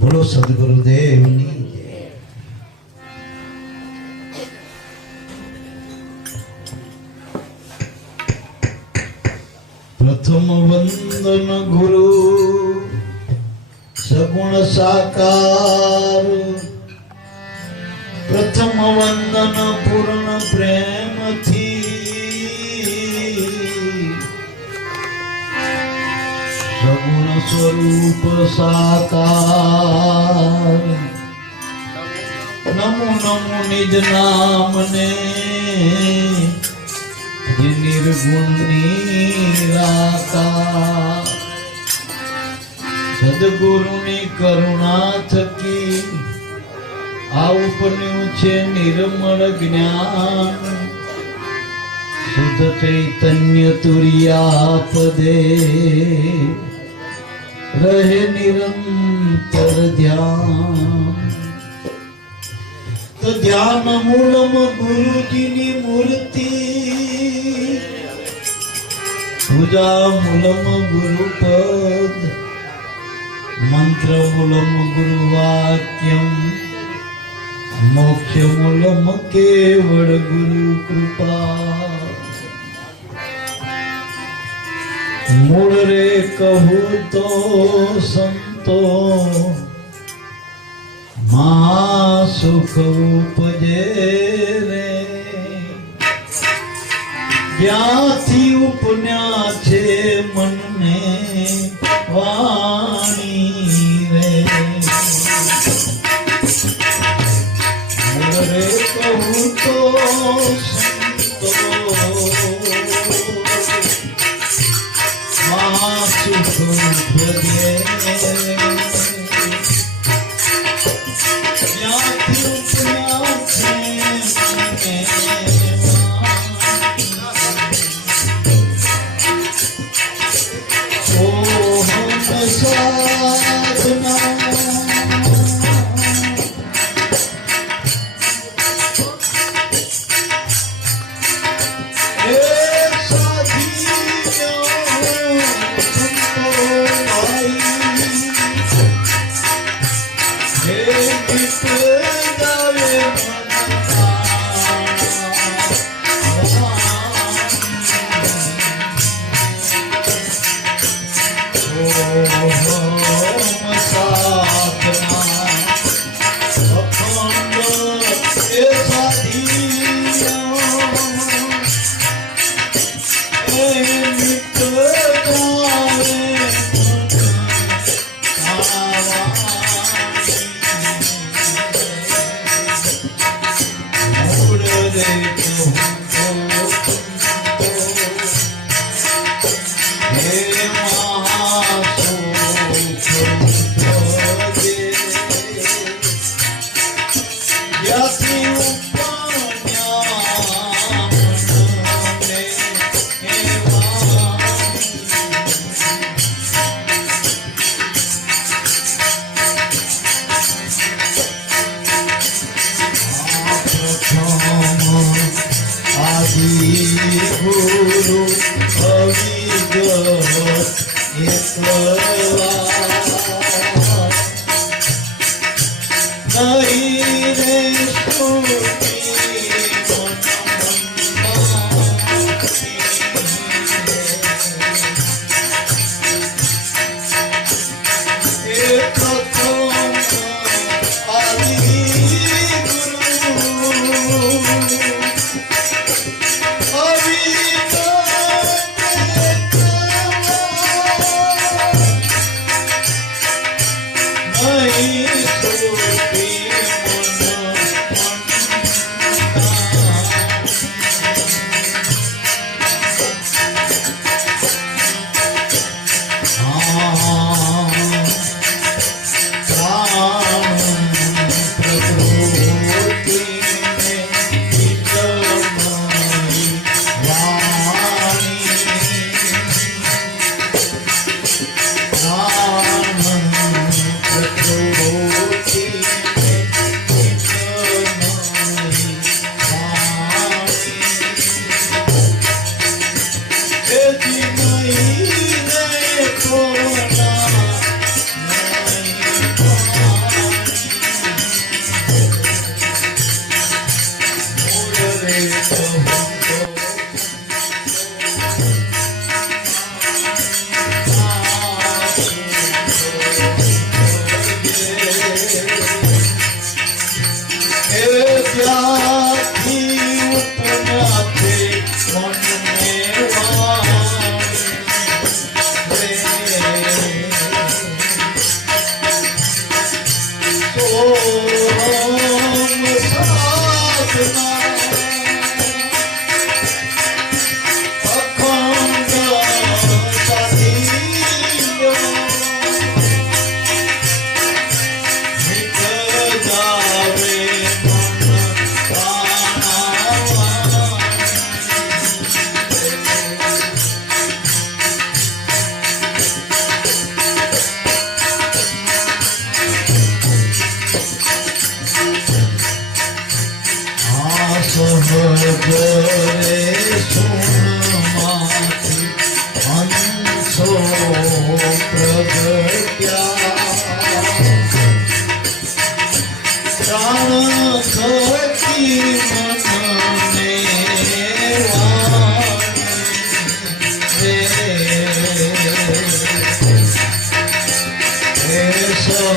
બોલો સદગુરુદેવની જય. પ્રથમ વંદન ગુરુ સગુણ સાકાર. પ્રથમ વંદન પૂર્ણ પ્રેમથી. સગુણ સ્વરૂપ સાકાર. નમો નમો નિજ નામને નિર્ગુણ નિરાકાર. સદગુરુની કરુણા થકી ઉપન્યું છે નિર્મળ જ્ઞાન. શુદ્ધ ચૈતન્ય તુર્યા પદે રહે નિરંતર ધ્યાન. તો ધ્યાન મૂલમ ગુરુજીની મૂર્તિ, પૂજા મૂલમ ગુરુપદ, મંત્ર મૂલમ ગુરુવાક્યમ, મોક્ષ મૂલમ કેવળ ગુરુ કૃપા. મૂળ રે કહું તો સંતો મા સુખ ઉપજે રે, જ્યાંથી ઉપન્યા છે મનને વાણી રે. મૂળ રે કહું તો સંતો મા સુખ ઉપજે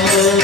Oh,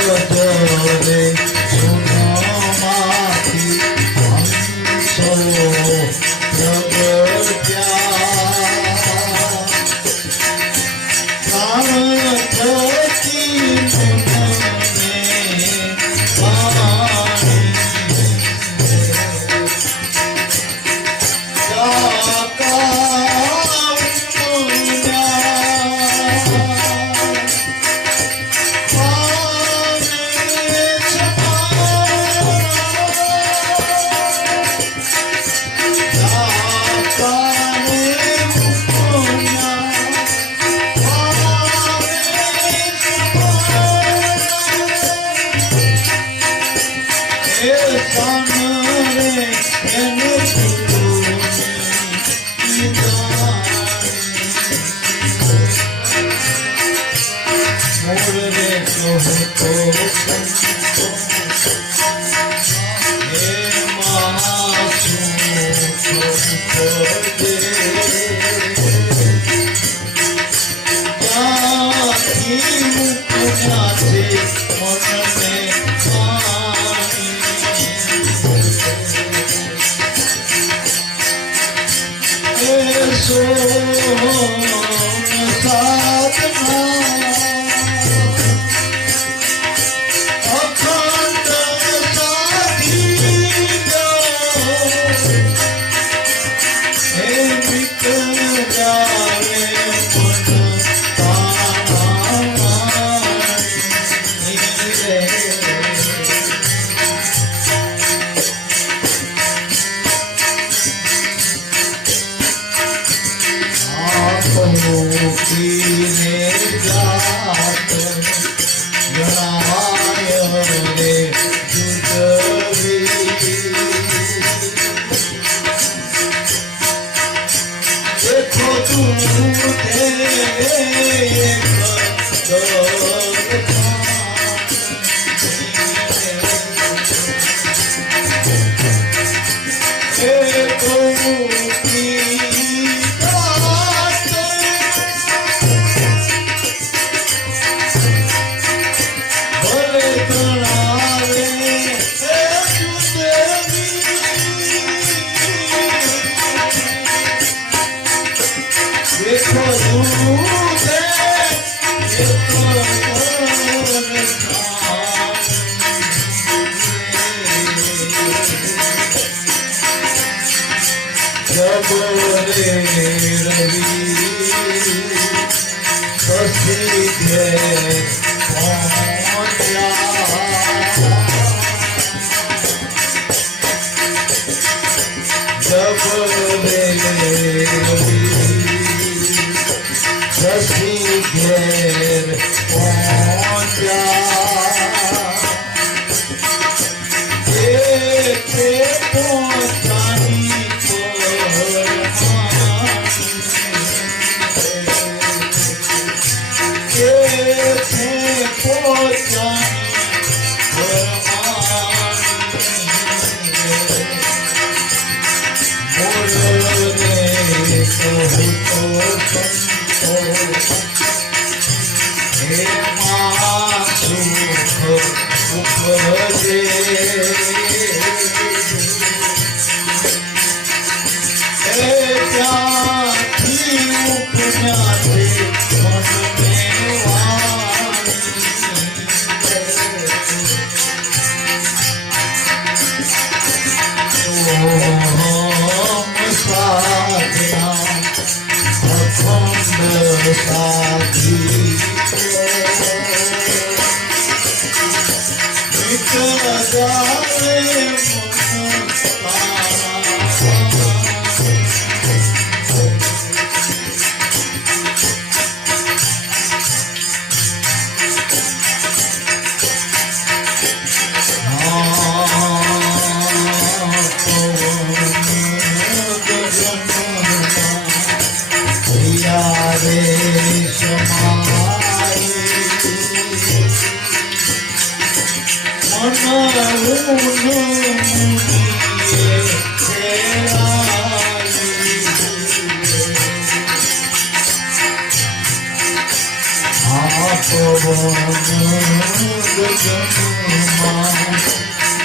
જન્મમાં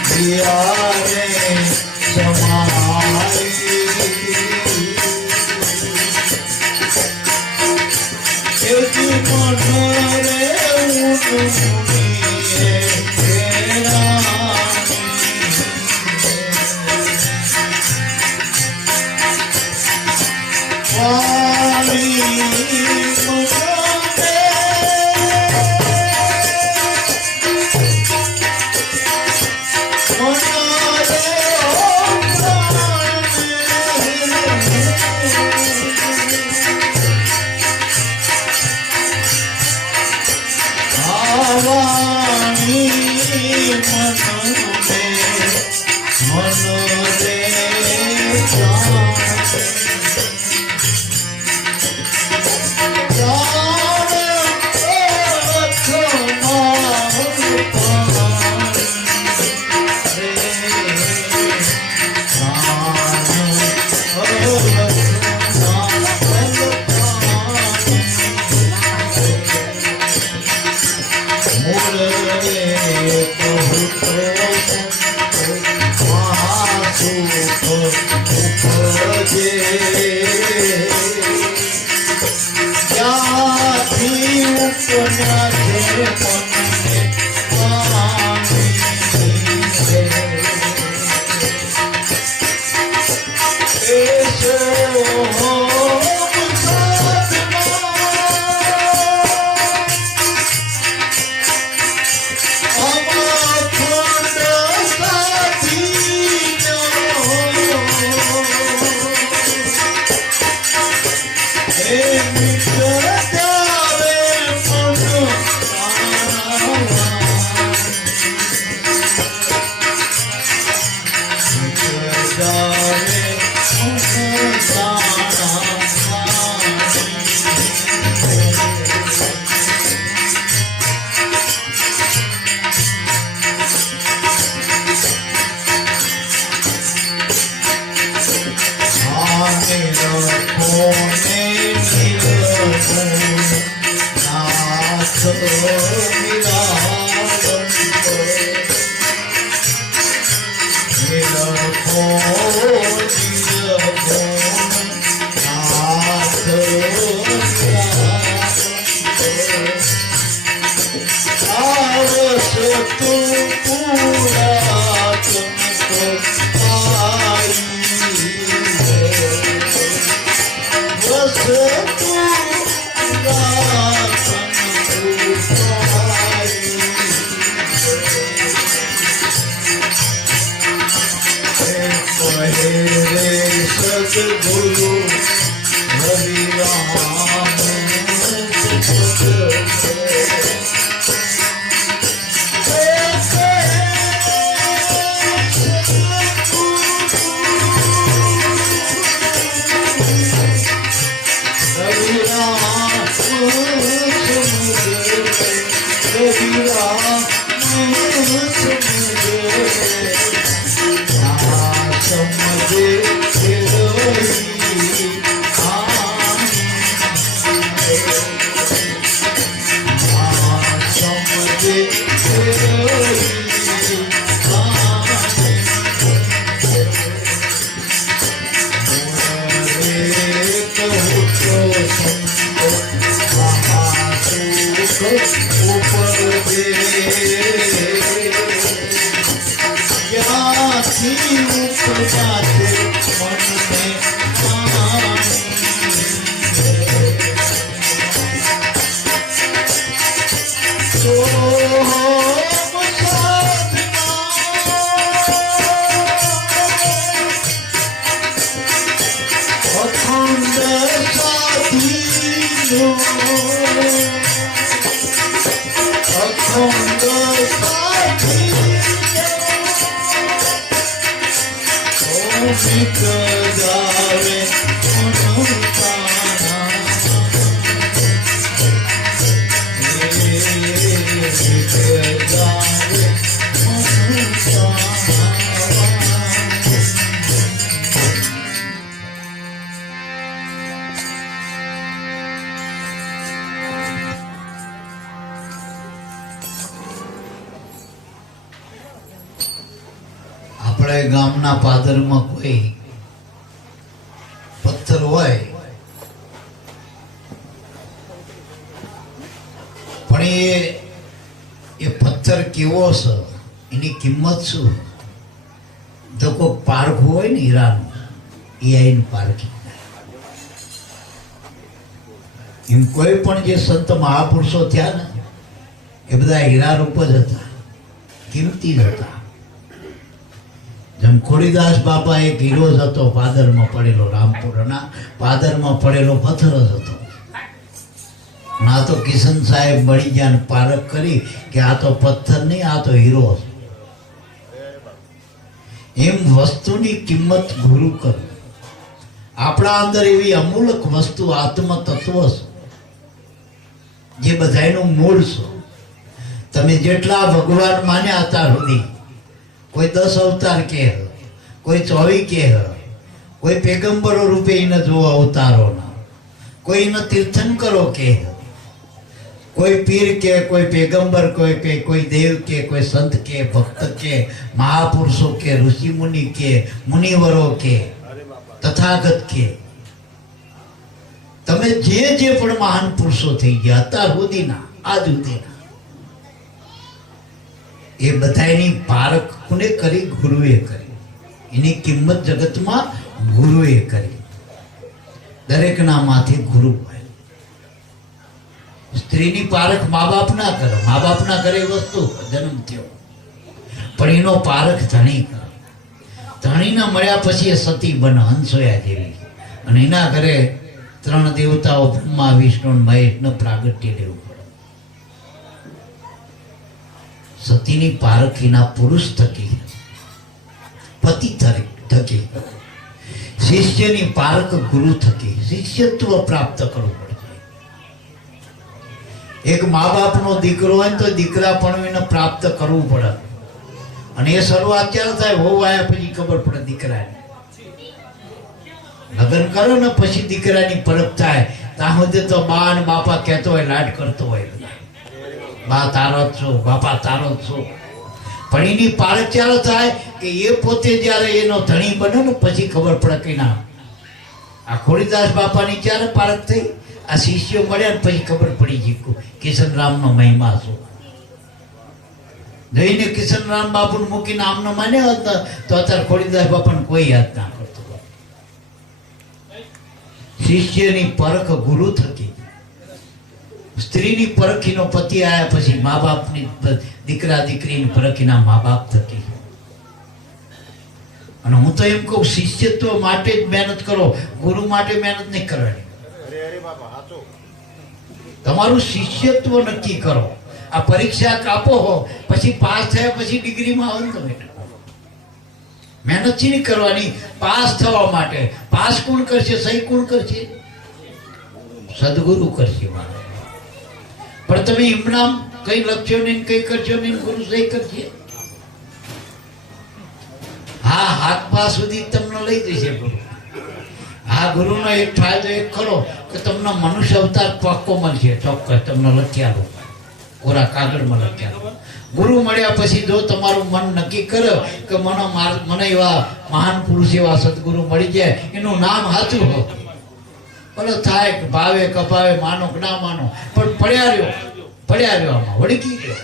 દિયારે સમાઈ એક મન રે ઉનમુનિએ આપણે ગામના પાદરમાં કોઈ પથ્થર હોય પણ એ પથ્થર કેવો છે, એની કિંમત શું? તો કોઈ પારખું હોય ને હીરાનું, એ આઈને પારખી. એમ કોઈ પણ જે સંત મહાપુરુષો થયા ને એ બધા હીરા રૂપ જ હતા, કિંમતી જ હતા. જેમ ખોડીદાસ બાપા એક હીરો જ હતો, પાદરમાં પડેલો, રામપુરના પાદરમાં પડેલો પથ્થર જ હતો. ના તો કિશન સાહેબ મળી ગયા ને પારખ કરી કે આ તો પથ્થર નહીં, આ તો હીરો છે. એમ વસ્તુની કિંમત ગુરુ કરે. આપણા અંદર એવી અમૂલક વસ્તુ આત્મ તત્વ છે જે બધાયનું મૂળ છે. તમે જેટલા ભગવાન માન્યા અત્યાર સુધી, કોઈ 10 અવતાર કે, કોઈ 24 કે, કોઈ પેગંબરો રૂપે એને જો અવતારોના, કોઈ એને તીર્થંકરો કે, કોઈ પીર કે, કોઈ પેગંબર કોઈ દેવ કે, કોઈ સંત કે, ભક્ત કે, મહાપુરુષો કે, ઋષિ મુનિ કે, મુનિવરો કે, તથાગત કે, તમે જે પણ મહાન પુરુષો થઈ ગયા અત્યાર સુધીના, આજ સુધીના, એ બધાની પારખ કોને કરી? ગુરુએ કરી. એની કિંમત જગતમાં ગુરુએ કરી. દરેકના માથે ગુરુ હોય. સ્ત્રીની પારખ મા બાપ ના કરે. મા બાપ ના કરે વસ્તુ જન્મ થયો, પણ એનો પારખ ધણી કરે. ધણીને મળ્યા પછી એ સતી બને, હંસોયા જેવી. અને એના ઘરે 3 દેવતાઓ બ્રહ્મા, વિષ્ણુ અને મહેશને પ્રાગટ્ય લેવું પડે. સતીની પારખ એના પુરુષ થકી, પતિ થકી. શિષ્યની પારખ ગુરુ થકી. શિષ્યત્વ પ્રાપ્ત કરવું પડે. એક મા બાપનો દીકરો હોય તો દીકરા પણ એને પ્રાપ્ત કરવું પડે. અને એ શરૂઆત ક્યારે થાય? હોવ આવ્યા પછી ખબર પડે દીકરાને. લગ્ન કરો ને પછી દીકરાની પરખ થાય. ત્યાં સુધી તો બા અને બાપા કહેતો હોય, લાડ કરતો હોય, બા તારો જ છો, બાપા તારો જ છો. પણ એની પારખ ક્યારે થાય કે એ પોતે જયારે એનો ધણી બને ને પછી ખબર પડે કે ના. આ ખોડીદાસ બાપાની ક્યારે પારખ થઈ? આ શિષ્યો મળ્યા ને પછી ખબર પડી ગઈ કિશનરામનો મહિમા શું. જઈને કિશનરામ બાપુ મૂકીને આમનો માન્યા હતા તો અત્યારે ખોડીદાસ બાપાને કોઈ યાદ ના કરતો. શિષ્યની પરખ ગુરુ થકી. સ્ત્રીની પરખીનો પતિ આવ્યા પછી મા બાપની, દીકરા દીકરીની પરખીના મા બાપ થકી. અને હું તો એમ કહું, શિષ્યત્વ માટે જ મહેનત કરો, ગુરુ માટે મહેનત નહીં કરવાની. તમારું શિષ્યત્વ નક્કી કરો. આ પરીક્ષા કાપો હો, પછી પાસ થયા પછી ડિગ્રીમાં આવો ને તમે. મહેનત છે નહીં કરવાની પાસ થવા માટે. પાસ કોણ કરશે? સહી કોણ કરશે? સદગુરુ કરશે. પણ તમે ઇમનામ કઈ લખશો નહીં, કઈ કરશો નહીં, ગુરુ સહી કરશે. હા, હાથ પા સુધી તમને લઈ જશે ગુરુ. હા, ગુરુનો એક ફાયદો એક ખરો કે તમને મનુષ્ય અવતાર પાક્કો મળશે. ચોક્કસ તમને લખ્યા કોરા કાગળમાં લખ્યા. ગુરુ મળ્યા પછી જો તમારું મન નક્કી કરે કે મને એવા મહાન પુરુષ, એવા સદગુરુ મળી જાય, એનું નામ સાચું હો, ભલે થાય ભાવે કપાવે, માનો કે ના માનો, પણ પડ્યા રહ્યો આમાં, વળગી રહ્યો.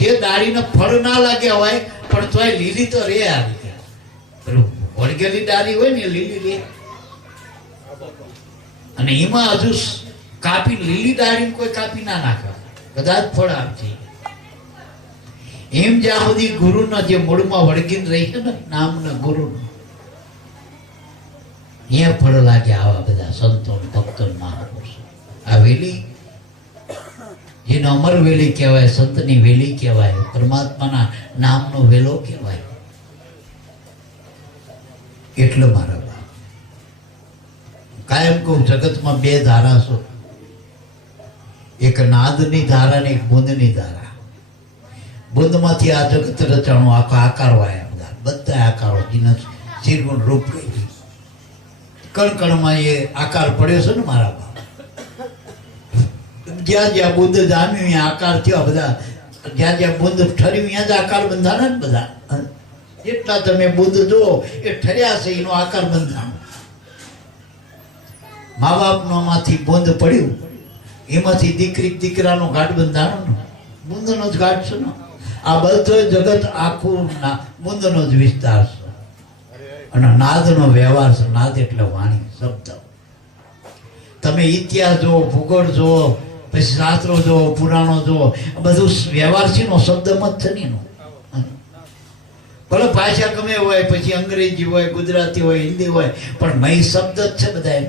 જે દાઢીને ફળ ના લાગ્યા હોય પણ તોય લીલી તો રે. આવી વળગેલી દાઢી હોય ને લીલી રે. અને એમાં હજુ કાપી, લીલી દાઢી કોઈ કાપી ના નાખે, કદાચ ફળ આપશે. એમ જ્યાં સુધી ગુરુના જે મૂળમાં વળગીને રહી છે ને, નામના ગુરુનું, અહીંયા ફળ લાગ્યા આવા બધા સંતો, ભક્તો, મહાપુરુષો. આ વેલી જેને અમર વેલી કહેવાય, સંતની વેલી કહેવાય, પરમાત્માના નામનો વેલો કહેવાય. એટલે મારા બાપ કાયમ કહું, જગતમાં 2 ધારા છે. એક નાદની ધારા ને એક બુંદની ધારા. બુંદમાંથી આ જગત રચાણું, આખો આકારો આવ્યા, બધા આકારો, જેના શિરગુણ રૂપ ગઈ. કણકણમાં એ આકાર પડ્યો છે ને મારા બાપ. જ્યાં જ્યાં બુદ્ધ જામ્યું, આકાર થયો. બધા જ્યાં જ્યાં બુંદ ઠર્યું ત્યાં જ આકાર બંધાણા ને બધા. જેટલા તમે બુંદ જુઓ એ ઠર્યા છે એનો આકાર બંધાણો. મા બાપનો માંથી બુંદ પડ્યું એમાંથી દીકરી દીકરાનો ઘાટ બંધાણો ને બુંદનો જ ઘાટ છે ને. આ બધો જગત આખું બુંદનો જ વિસ્તાર છે. અને નાદનો વ્યવહાર છે. નાદ એટલે વાણી, શબ્દ. તમે ઇતિહાસ જુઓ, ભૂગોળ જુઓ, પછી શાસ્ત્રો જુઓ, પુરાણો જુઓ, બધું વ્યવહાર છે નો શબ્દમાં જ છે ને. ભલે ભાષા ગમે હોય, પછી અંગ્રેજી હોય, ગુજરાતી હોય, હિન્દી હોય, પણ મય શબ્દ જ છે બધા.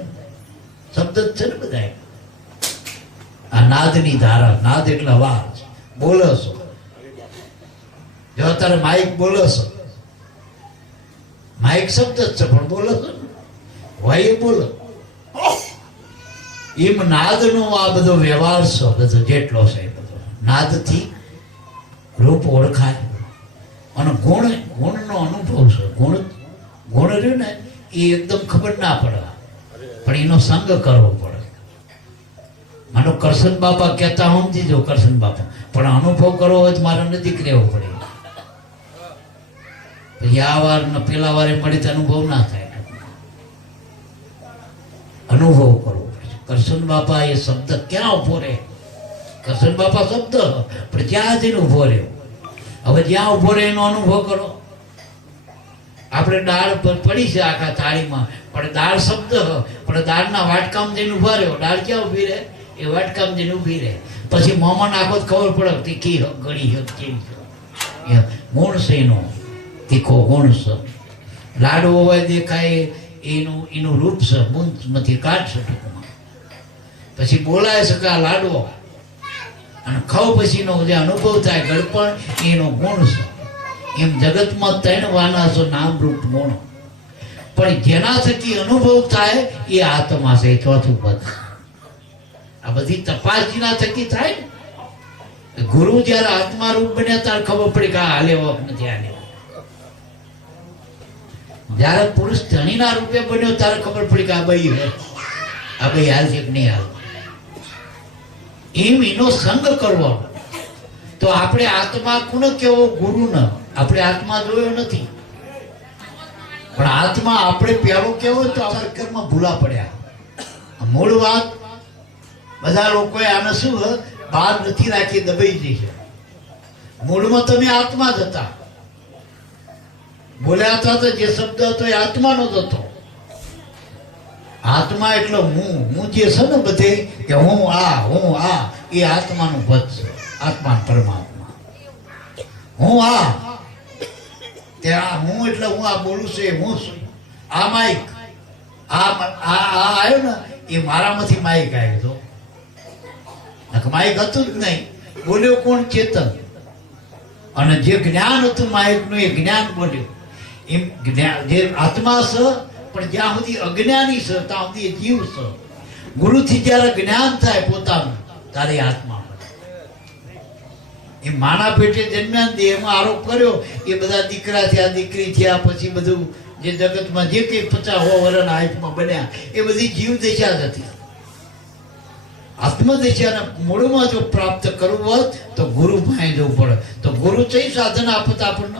શબ્દ જ છે ને બધા. આ નાદની ધારા. નાદ એટલે અવાજ. બોલો છો જો અત્યારે માઇક બોલો છો, માઇક શબ્દ જ છે પણ બોલો છો હોય એ બોલો. એમ નાદનો આ બધો વ્યવહાર છે બધો જેટલો છે એ બધો નાદથી રૂપ ઓળખાય. અને ગુણનો અનુભવ છે. ગુણ રહ્યું ને એ એકદમ ખબર ના પડે, પણ એનો સંગ કરવો પડે. માનો કરશન બાપા કહેતા સમજી જો કરશન બાપા, પણ અનુભવ કરવો હોય તો મારા નજીક રહેવું પડે. પછી આ વાર ને પેલા વારે મળી તો અનુભવ ના થાય. અનુભવ કરવો પડે. કરશન બાપા એ શબ્દ ક્યાં ઉભો રહે? કરશન બાપા શબ્દ પણ ક્યાં જઈને ઉભો રહ્યો? હવે જ્યાં ઉભો રહે એનો અનુભવ કરો. આપણે દાળ પર પડી છે આખા થાળીમાં, પણ દાળ શબ્દ, પણ દાળના વાટકામ જઈને ઉભા રહ્યો. દાળ ક્યાં ઉભી રહે? એ વાટકામ જઈને ઉભી રહે. પછી મોમાં નાખો તો ખબર પડે તીખી ગળી કેવી ગુણ છે એનો. તીખો ગુણ છે. લાડવો હોય દેખાય એનું રૂપ છે. બુંદમાંથી કાઢશે ટૂંકમાં. પછી બોલાય છે કે આ લાડવો, અને ખાવ પછીનો જે અનુભવ થાય ગળપણ એનો ગુણ છે. એમ જગતમાં 3 વાના છે, નામ રૂપ ગુણ. પણ જેના થકી અનુભવ થાય એ આત્મા છે. ચોથું પદ. આ બધી તપાસ જેના થકી થાય ને. ગુરુ જયારે આત્મા રૂપ બન્યા ત્યારે ખબર પડી કે આ હાલેવો નથી હાલેવો. જયારે પુરુષ ધણીના રૂપે બન્યો ત્યારે ખબર પડી કે આ ભાઈ હાલ છે કે નહીં હાલ. એમ એનો સંગ કરવો. તો આપણે આત્મા કોને કેવો? ગુરુ ન. આપણે આત્મા જોયો નથી, પણ આત્મા આપણે પ્યારો કેવો તો આપણે કર્મમાં ભૂલા પડ્યા. મૂળ વાત બધા લોકોએ આને શું બહાર નથી રાખી, દબાઈ જશે. મૂળમાં તમે આત્મા જ હતા. બોલ્યા હતા તો જે શબ્દ હતો એ આત્માનો જ હતો. આત્મા એટલે હું જે છે ને બધે કે હું આ એ આત્માનું પદ છે. આત્મા પરમાત્મા. હું ત્યાં હું એટલે હું આ બોલું છે. હું છું આ માઇક. આ આવ્યો ને એ મારામાંથી માઇક આવ્યો હતો. માઇક હતું જ નહીં. બોલ્યો કોણ? ચેતન. અને જે જ્ઞાન હતું માઇકનું એ જ્ઞાન બોલ્યું. એમ જે આત્મા છે, પણ જ્યાં સુધી અજ્ઞાની છે ત્યાં સુધી જીવ છે. ગુરુથી જયારે જ્ઞાન થાય પોતાનું ત્યારે આત્મા. એ માણા પેટે જન્મ્યા દેહમાં આરોપ કર્યો. એ બધા દીકરા થયા, દીકરી થયા, પછી બધું જે જગતમાં જે કંઈ 50-100 વર્ષના આયુષ્યમાં બન્યા એ બધી જીવ દશા જ હતી. આત્મદશાને મૂળમાં જો પ્રાપ્ત કરવું હોત તો ગુરુ પાસે જવું પડે. તો ગુરુ ચઈ સાધન આપત આપણને?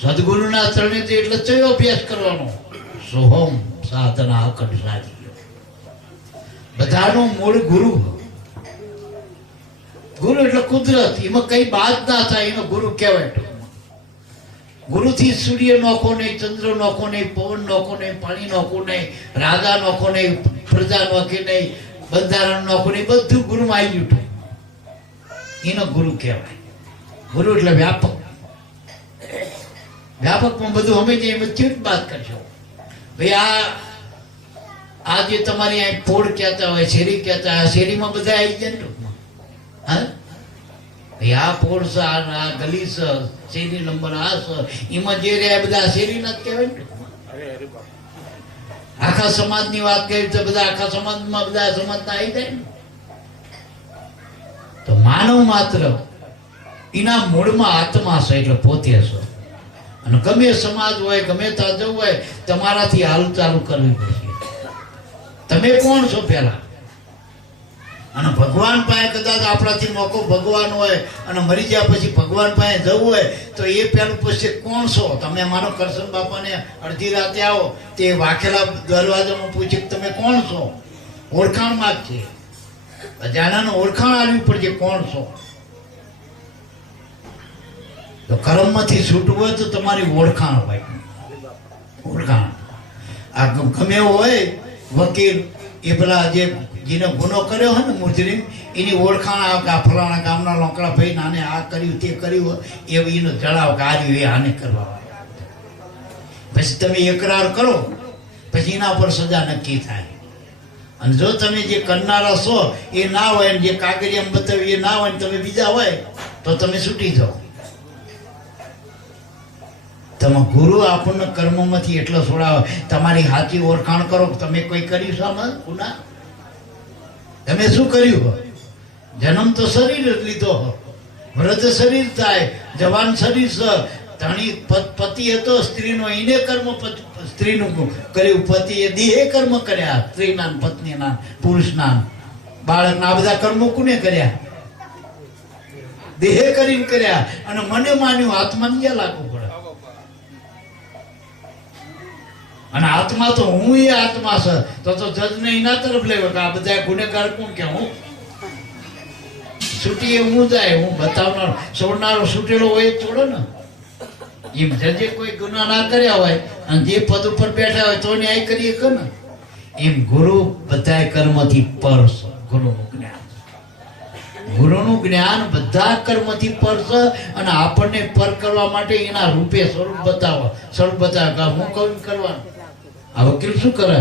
સદગુરુના ચરણે એટલે ચયો અભ્યાસ કરવાનો? સોહમ સાધના અખંડ સાધી. બધાનું મૂળ ગુરુ. ગુરુ એટલે કુદરત. એમાં કઈ બાદ ના થાય એનો ગુરુ કહેવાય. ગુરુથી સૂર્ય નોખો નહીં, ચંદ્ર નોખો નહીં, પવન નોખો નહીં, પાણી નોખો નહીં, રાજા નોખો નહીં, પ્રજા નોખી નહીં, બંધારણ નોખો નહીં, બધું ગુરુમાં આવી જતું. એનો ગુરુ કહેવાય. ગુરુ એટલે વ્યાપક. વ્યાપકમાં બધું સમજી એમ કેવી વાત કરશો ભાઈ? આ જે તમારી અહીં પોળ કહેતા હોય, શેરી કહેતા હોય, શેરીમાં બધા આવી જાય ને ટૂંકમાં. હા ભાઈ આ પોળ છે, આ ગલી છે, શેરી નંબર આ છે, એમાં જે રહ્યા બધા શેરીના જ કહેવાય ને ટૂંકમાં. આખા સમાજની વાત કરી તો બધા આખા સમાજમાં બધા સમાજના આવી જાય ને. તો માનવ માત્ર એના મૂળમાં આત્મા છે એટલે પોતે છે. અને ગમે સમાજ હોય, ગમે ત્યાં જવું હોય, તમારાથી હાલ ચાલુ કરવી પડશે. તમે કોણ છો? પેલા અને ભગવાન પાસે કદાચ આપણાથી મોકો ભગવાન હોય અને મરી ગયા પછી ભગવાન પાસે જવું હોય તો એ પેલું પૂછે કોણ છો તમે? માનો કરશન બાપાને અડધી રાતે આવો તે વાઘેલા દરવાજામાં પૂછે કે તમે કોણ છો? ઓળખાણ માંગશે. અજાણાનું ઓળખાણ આવવી પડશે કોણ છો. તો કર્મમાંથી છૂટવું હોય તો તમારી ઓળખાણ હોય. ઓળખાણ આ ગમે એવો હોય વકીલ એ પેલા જેને ગુનો કર્યો હોય ને મુજરીમ એની ઓળખાણ આવે કે આ ફલાણા ગામના લોકડા ભાઈ નાને આ કર્યું તે કર્યું એવું એનો જણાવ કે આ એ આને કરવા. પછી તમે એકરાર કરો પછી એના પર સજા નક્કી થાય. અને જો તમે જે કરનારા છો એ ના હોય ને જે કાગળિયામાં બતાવ્યું એ ના હોય ને તમે બીજા હોય તો તમે છૂટી જાઓ. તમે ગુરુ આપણને કર્મમાંથી એટલો છોડાવે. તમારી સાચી ઓળખાણ કરો તમે કોઈ કર્યું છે આમાં ગુના? તમે શું કર્યું? જન્મ તો શરીર જ લીધો, વ્રત શરીર થાય, જવાન શરીર છે. ધણી પતિ હતો સ્ત્રીનો એને કર્મ સ્ત્રીનું કર્યું, પતિએ દેહે કર્મ કર્યા, સ્ત્રીના પત્નીના પુરુષના બાળકના. આ બધા કર્મો કોને કર્યા? દેહે કરીને કર્યા. અને મને માન્યું આત્માને ક્યાં લાગુ પડે? અને આત્મા તો હું એ આત્મા છે તો જજને એના તરફ લેવો કે આ બધા ગુનેગાર કોણ કે હું છૂટી એ હું જાય હું બતાવનાર છોડનારો છૂટેલો હોય છોડો ને. એમ જજે કોઈ ગુના ના કર્યા હોય અને જે પદ ઉપર બેઠા હોય તો ન્યાય કરીએ કે ને. એમ ગુરુ બધા કર્મથી પર છે. ગુરુનું જ્ઞાન બધા કર્મથી પર છે અને આપણને પર કરવા માટે એના રૂપે સ્વરૂપ બતાવો કે હું કહું કરવાનું. આ વકીલ શું કરે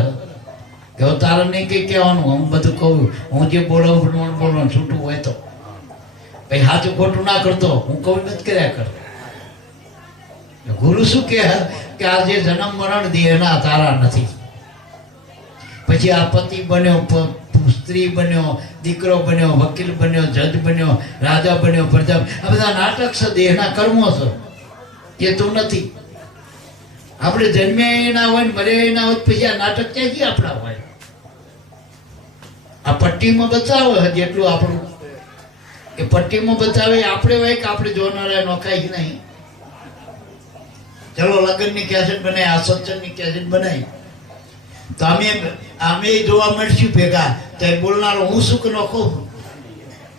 કે તારે નહીં કઈ કહેવાનું, હું બધું કહું, હું જે બોલવાનું છૂટું હોય તો ભાઈ સાચું ખોટું ના કરતો, હું કહું નથી કર્યા કર. ગુરુ શું કહે કે આ જે જન્મ મરણ દેહના તારા નથી. પછી આ પતિ બન્યો, સ્ત્રી બન્યો, દીકરો બન્યો, વકીલ બન્યો, જજ બન્યો, રાજા બન્યો, પ્રજા, આ બધા નાટક છે, દેહના કર્મો છે. એ તો નથી. આપણે જન્મ્યા એના હોય ને મર્યા એના હોય પછી આ નાટક ક્યાંથી આપણા હોય? આ પટ્ટીમાં બતાવે હજી એટલું આપણું એ પટ્ટીમાં બતાવે આપણે હોય કે આપણે જોનારા નોખાય નહીં. ચલો લગ્નની કેસેટ બનાવી, આ સત્સંગની કેસેટ બનાવી તો અમે જોવા મળશું ભેગા તો એ બોલનારો હું શું કે નોખો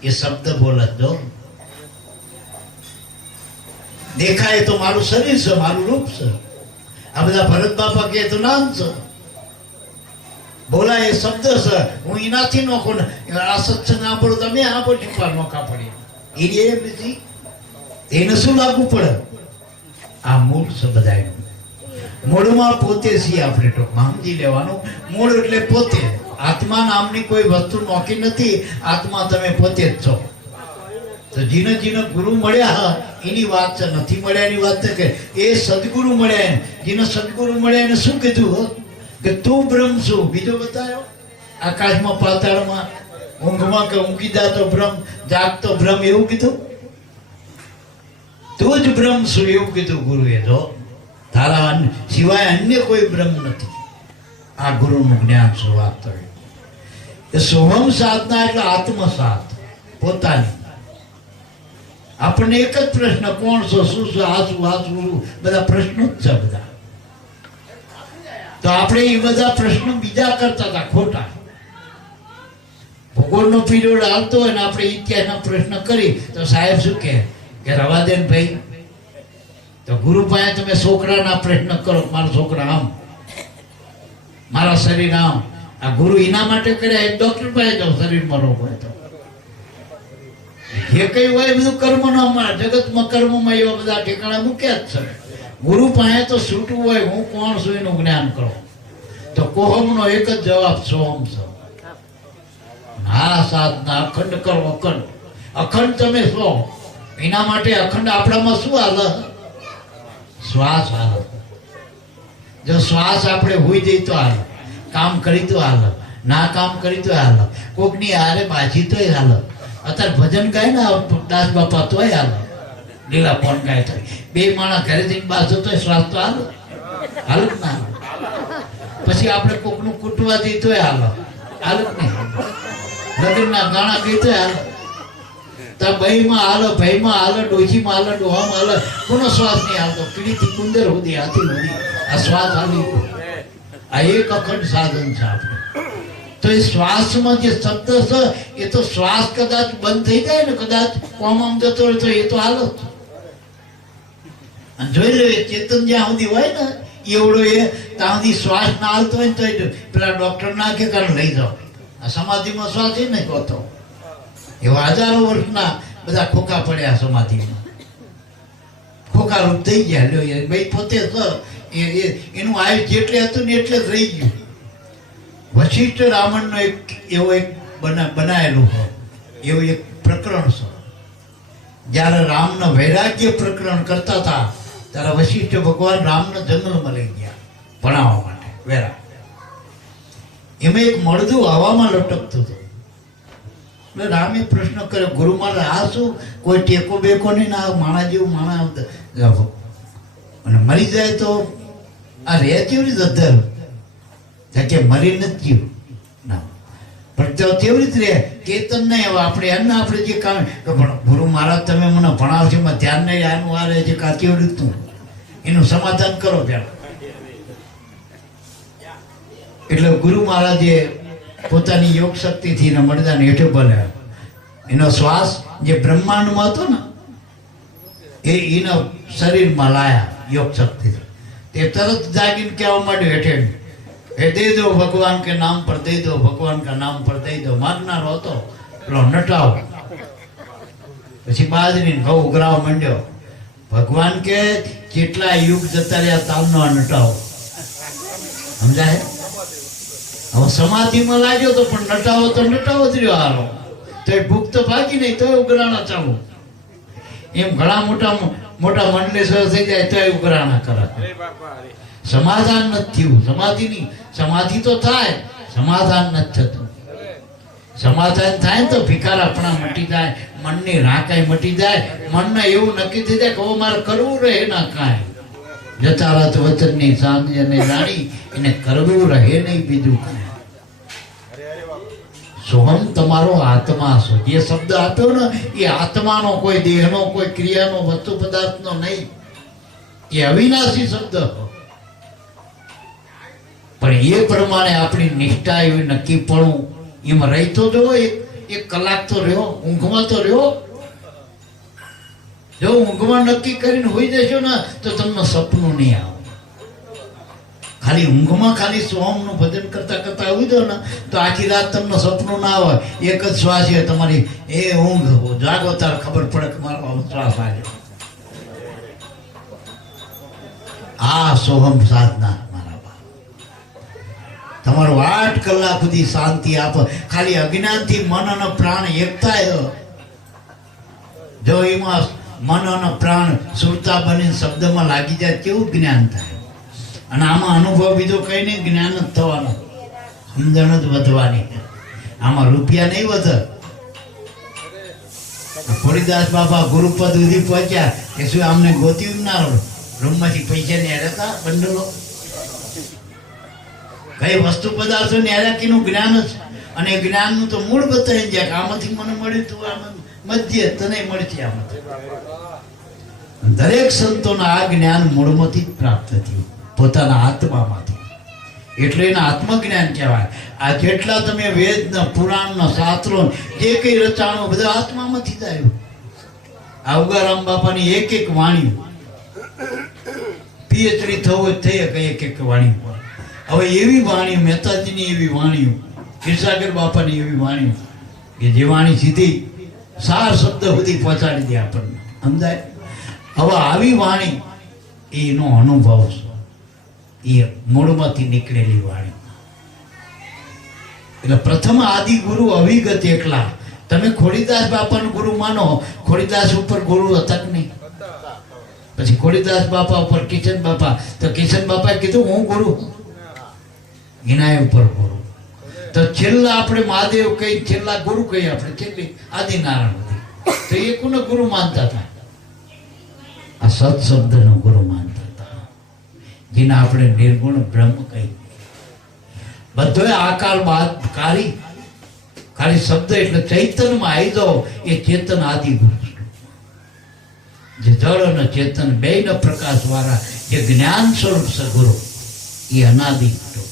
એ શબ્દ બોલત દો. દેખાય તો મારું શરીર છે, મારું રૂપ છે. આ બધા ભરત બાપા કે તો નામ છે, બોલા એ શબ્દ છે. હું એનાથી નોખો ને આ સત્સંગ સાંભળો તમે આ પર છુપા નોખા પડી એને શું લાગુ પડે? આ મૂળ છે બધા. મૂળમાં પોતે છીએ આપણે ટૂંકમાં સમજી લેવાનું. મૂળ એટલે પોતે. આત્મા નામની કોઈ વસ્તુ નોખી નથી. આત્મા તમે પોતે જ છો. તો જીને ગુરુ મળ્યા એની વાત છે, નથી મળ્યા એની વાત છે કે એ સદગુરુ મળ્યા. જેને સદગુરુ મળ્યા એને શું કીધું કે તું બ્રહ્મ છું. બીજો બતાવ્યો આકાશમાં પાતાળમાં ઊંઘમાં કે ઊંઘી જાતો બ્રહ્મ, જાગતો બ્રહ્મ, એવું કીધું. તું જ બ્રહ્મ છું એવું કીધું ગુરુએ. જો તારા સિવાય અન્ય કોઈ બ્રહ્મ નથી. આ ગુરુનું જ્ઞાન શું વાત કરે. સોહમ સાધના એટલે આત્મસાત પોતાની. આપણને એક જ પ્રશ્ન કોણ છો, શું છો, આ શું બધા પ્રશ્નો જ છે બધા. તો આપણે એ બધા પ્રશ્નો બીજા કરતા હતા ખોટા. ભૂગોળનો પીરિયડ આવતો હોય ને આપણે ઇતિહાસના પ્રશ્ન કરી તો સાહેબ શું કે રવા દે ને ભાઈ. તો ગુરુ પાસે તમે છોકરાના પ્રશ્ન કરો, મારા છોકરા આમ, મારા શરીર આમ. આ ગુરુ એના માટે કર્યા એક ડોક્ટર પાસે જાઓ શરીરમાં રોગ હોય તો. જે કઈ હોય બધું કર્મ ના જગતમાં કર્મમાં એવા બધા ઠેકાણા મૂક્યા જ છે. ગુરુ પાસે તો છૂટવું હોય હું કોણ છું એનું જ્ઞાન કરો. તો કોહમનો એક જ જવાબ સોહમ છે. આ સાધના અખંડ કરો. અખંડ તમે છો. એના માટે અખંડ આપણામાં શું હાલ? શ્વાસ હાલ. જો શ્વાસ આપણે હોઈ જઈ તો હાલ, કામ કરી તો હાલ, ના કામ કરી તો હાલ, કોકની હારે બાજી તોય હાલ. અત્યારે ભજન ગાય ને દાસ બાપા તોય હાલ, લીલા ફોન ગાય તો બે માણસ ઘરે જઈને બાજુ તોય શ્વાસ તો હાલ હાલ જ ના. પછી આપણે કોકનું કૂટવા જઈ તોય હાલ હાલ જ નહીં. લગ્નના ગાણા ગીતા તા બઈમાં હાલો, ભાઈમાં હાલો, ડોશીમાં હાલો, ડોહામાં હાલો, કોનો શ્વાસ નહીં હાલતો. કીડીથી કુંદર સુધી, હાથી સુધી આ શ્વાસ હાલી. આ એક અખંડ સાધન છે આપણે. તો એ શ્વાસમાં જે શબ્દ છે એ તો શ્વાસ કદાચ બંધ થઈ જાય ને, કદાચ કોમ આમ જતો હોય તો એ તો હાલો. અને જોઈ લો એ ચેતન જ્યાં સુધી હોય ને એવડો એ ત્યાં સુધી શ્વાસ ના હાલતો હોય ને તો પેલા ડોક્ટર ના કે કારણ લઈ જાઓ. આ સમાધિમાં શ્વાસ એ નહીં હોતો. એવા હજારો વર્ષના બધા ખોખા પડ્યા સમાધિમાં, ખોખા રૂપ થઈ ગયા. લ્યો એ ભાઈ પોતે એનું આયુ જેટલે હતું ને એટલે જ રહી ગયું. વશિષ્ઠ રાવણનો એક એવો એક બનાયેલું હોય એવું એક પ્રકરણ છે. જ્યારે રામનો વૈરાગ્ય પ્રકરણ કરતા હતા ત્યારે વશિષ્ઠ ભગવાન રામને જંગલમાં લઈ ગયા ભણાવવા માટે વેરા. એમાં એક મળદું હવામાં લટકતું હતું. એટલે રામે પ્રશ્ન કર્યો, ગુરુ મહારાજ આ શું, કોઈ ટેકો બેકો નહીં ના, માણા જેવું માણા અને મરી જાય તો આ રહે કેવી રીતે અધર કે મરી નથી ના, પણ તો કેવી રીતે રહે કેતન નહીં. હવે આપણે એમને આપણે જે કામ પણ ગુરુ મહારાજ તમે મને ભણાવશો એમાં ધ્યાન નહીં, આનું આ રહે છે કા કેવી રીતનું એનું સમાધાન કરો પેલા. એટલે ગુરુ મહારાજે પોતાની યોગ શક્તિથી મળદાને હેઠે બોલ્યા. એનો શ્વાસ જે બ્રહ્માંડમાં હતો ને એ એના શરીરમાં લાયા યોગ શક્તિ. તે તરત જાગીને કહેવા માંડ્યું હેઠે, એ દે દો ભગવાન કે નામ પર દે દો, ભગવાન का नाम पर દે દો. માગનારો હતો પેલો નટાવ. પછી બાજરીને ઘઉં ઉઘરાવા માંડ્યો. ભગવાન કે કેટલા યુગ જતા રહ્યા તાલનો નટાવ. સમજાય? હવે સમાધિમાં લાગ્યો તો પણ નટાવો તો નટાવો જ રહ્યો હારો. તો એ ભૂખ તો ભાગી નહીં તો ઉઘરાણા ચાલુ. એમ ઘણા મોટા મોટા મંડલેશ્વર થઈ જાય તો ઉઘરાણા કરે. સમાધાન નથી થયું. સમાધિની સમાધિ તો થાય, સમાધાન નથી થતું. સમાધાન થાય ને તો ભિખારાપણા મટી જાય, મનની રાકાઈ મટી જાય. મનને એવું નક્કી થઈ જાય કે હવે મારે કરવું રહે ના કાંઈ. જતા રાત વચનની સાંજને જાણી એને કરવું રહે નહીં બીજું કાંઈ. સોહમ તમારો આત્મા છે. જે શબ્દ આપ્યો ને એ આત્માનો, કોઈ દેહનો, કોઈ ક્રિયાનો, વસ્તુ પદાર્થનો નહીં. એ અવિનાશી શબ્દ. પણ એ પ્રમાણે આપણી નિષ્ઠા એવી નક્કી પણ એમાં રહી તો જો એક કલાક તો રહ્યો, ઊંઘમાં તો રહ્યો. જો ઊંઘમાં નક્કી કરીને હોઈ જશો ને તો તમને સપનું નહીં આવે. ખાલી ઊંઘમાં ખાલી સોમનું ભજન કરતા કરતા હોઈ દો ને તો આખી રાત તમને સપનું ના આવે. એક જ શ્વાસ છે તમારી, એ ઊંઘ જાગો ત્યારે ખબર પડે કે મારો શ્વાસ આવ્યો. આ સોહમ સાધના તમારો 8 કલાક સુધી શાંતિ આપે. ખાલી અજ્ઞાનથી મન અને પ્રાણ એક થાય. જો એમાં મન અને પ્રાણ સુરતા બની શબ્દમાં લાગી જાય કેવું જ્ઞાન થાય. અને આમાં અનુભવ બીજો કઈ નહીં, જ્ઞાન જ થવાનો, સમજણ જ વધવાની. આમાં રૂપિયા નહીં વધે. ખોડીદાસ બાબા ગુરુપદ સુધી પહોંચ્યા કે શું આમને ગોત્યું ના રૂમમાંથી પૈસા ને હતા બંડલો. કઈ વસ્તુ પદાર્થો ને નું જ્ઞાન જ. અને જ્ઞાનનું તો મૂળ બતાવી જાય કે આમાંથી મને મળ્યું તું, આમાં મધ્ય તને મળશે. આમાંથી દરેક સંતોના આ જ્ઞાન મૂળમાંથી જ પ્રાપ્ત થયું, પોતાના આત્મામાંથી. એટલે એને આત્મજ્ઞાન કહેવાય. આ જેટલા તમે વેદના, પુરાણના, શાસ્ત્રો જે કઈ રચાણો બધા આત્મામાંથી જ આવ્યું. આ ઉગારામ બાપાની એક એક વાણી પીએચડી થવું જ થઈ એક એક વાણી. હવે એવી વાણીઓ, મહેતાજીની એવી વાણીઓ, ક્ષીરસાગર બાપાની એવી વાણીઓ કે જે વાણી સીધી સાર શબ્દ સુધી પહોંચાડી દે આપણને. સમજાય? હવે આવી વાણી એનો અનુભવ છે, એ મૂળમાંથી નીકળેલી વાણી. એટલે પ્રથમ આદિ ગુરુ અવિગત એકલા. તમે ખોડીદાસ બાપાનું ગુરુ માનો, ખોડીદાસ ઉપર ગુરુ હતા કે નહીં? પછી ખોડીદાસ બાપા ઉપર કિશન બાપા, તો કિશન બાપાએ કીધું હું ગુરુ, એના ઉપર ગુરુ. તો છેલ્લા આપણે મહાદેવ કઈ છેલ્લા ગુરુ કઈ આપણે છેલ્લી આદિનારાયણ, તો એ કોને ગુરુ માનતા હતા? આ સત્શબ્દનો ગુરુ માનતા હતા, જેને આપણે નિર્ગુણ બ્રહ્મ કહી. બધો આકાર બાદ કારી ખાલી શબ્દ એટલે ચૈતન્યમાં આવી જાઓ એ ચેતન આદિ ગુરુ. જે જળ અને ચેતન બેયનો પ્રકાશ વાળા જે જ્ઞાન સ્વરૂપ છે ગુરુ, એ અનાદિ કુટુંબ,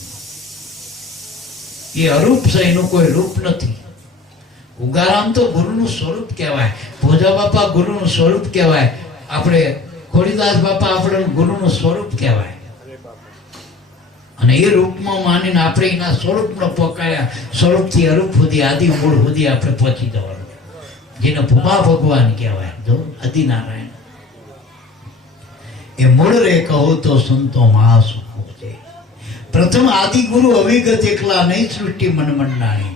એ અરૂપ છે, એનું કોઈ રૂપ નથી. ઉગારામ તો ગુરુનું સ્વરૂપ કહેવાય, ભોજા બાપા ગુરુનું સ્વરૂપ કહેવાય, આપણે ખોડીદાસ બાપા આપણું ગુરુનું સ્વરૂપ કહેવાય. અને એ રૂપમાં માનીને આપણે એના સ્વરૂપનો પોકાર્યા, સ્વરૂપથી અરૂપ સુધી આદિ મૂળ સુધી આપણે પહોંચી જવાનું, જેને ભૂમા ભગવાન કહેવાય. જો આદિનારાયણ એ મૂળ રે કહો તો સંતો મહાસુખો છે. પ્રથમ આદિ ગુરુ અવિગત એકલા નહીં, સૃષ્ટિ મન મંડાણી.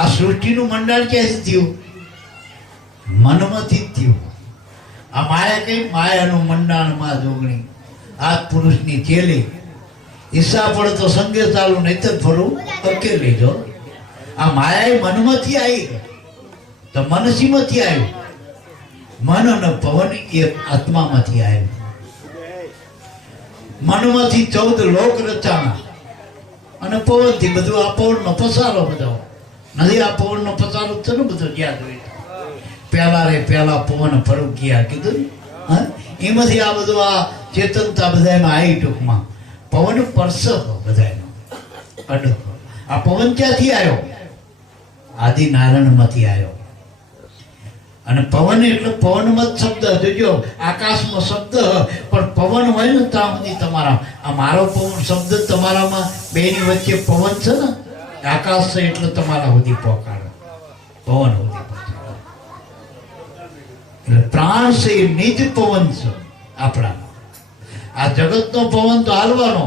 આ સૃષ્ટિનું મંડાણ ક્યાંથી થયું? મનમાંથી જ થયું. આ માયા કઈ? માયાનું મંડાણ માં જોગણી, આ પુરુષની ચેલી. ઈચ્છા પડે તો સંગે ચાલુ, નહીં તો ફરું અકેલી. જો આ માયા એ મનમાંથી આવી, તો મનસીમાંથી આવ્યું. મન અને પવન એ આત્મામાંથી આવ્યું. મનમાંથી 14 લોક રચાણા, અને પવનથી બધું આ પવનનો પસારો બધો નથી. આ પવનનો પસારો છે ને બધો જ્યાં જોઈ પહેલા પવન ફરુકિયા કીધું, એમાંથી આ બધું આ ચેતનતા બધામાં આવી. ટૂંકમાં પવન પરસ બધાનો અડો. આ પવન ક્યાંથી આવ્યો? આદિનારાયણમાંથી આવ્યો. અને પવન એટલે પવનમાં જ શબ્દ. જોજો આકાશમાં શબ્દ, પણ પવન હોય ને ત્યાં સુધી તમારા આ મારો પવન શબ્દ તમારામાં બેની વચ્ચે પવન છે ને, આકાશ છે એટલે તમારા સુધી પહોંચાડે, પવન સુધી પહોંચાડે. એટલે પ્રાણ છે એ નિજ પવન છે આપણા. આ જગતનો પવન તો હાલવાનો.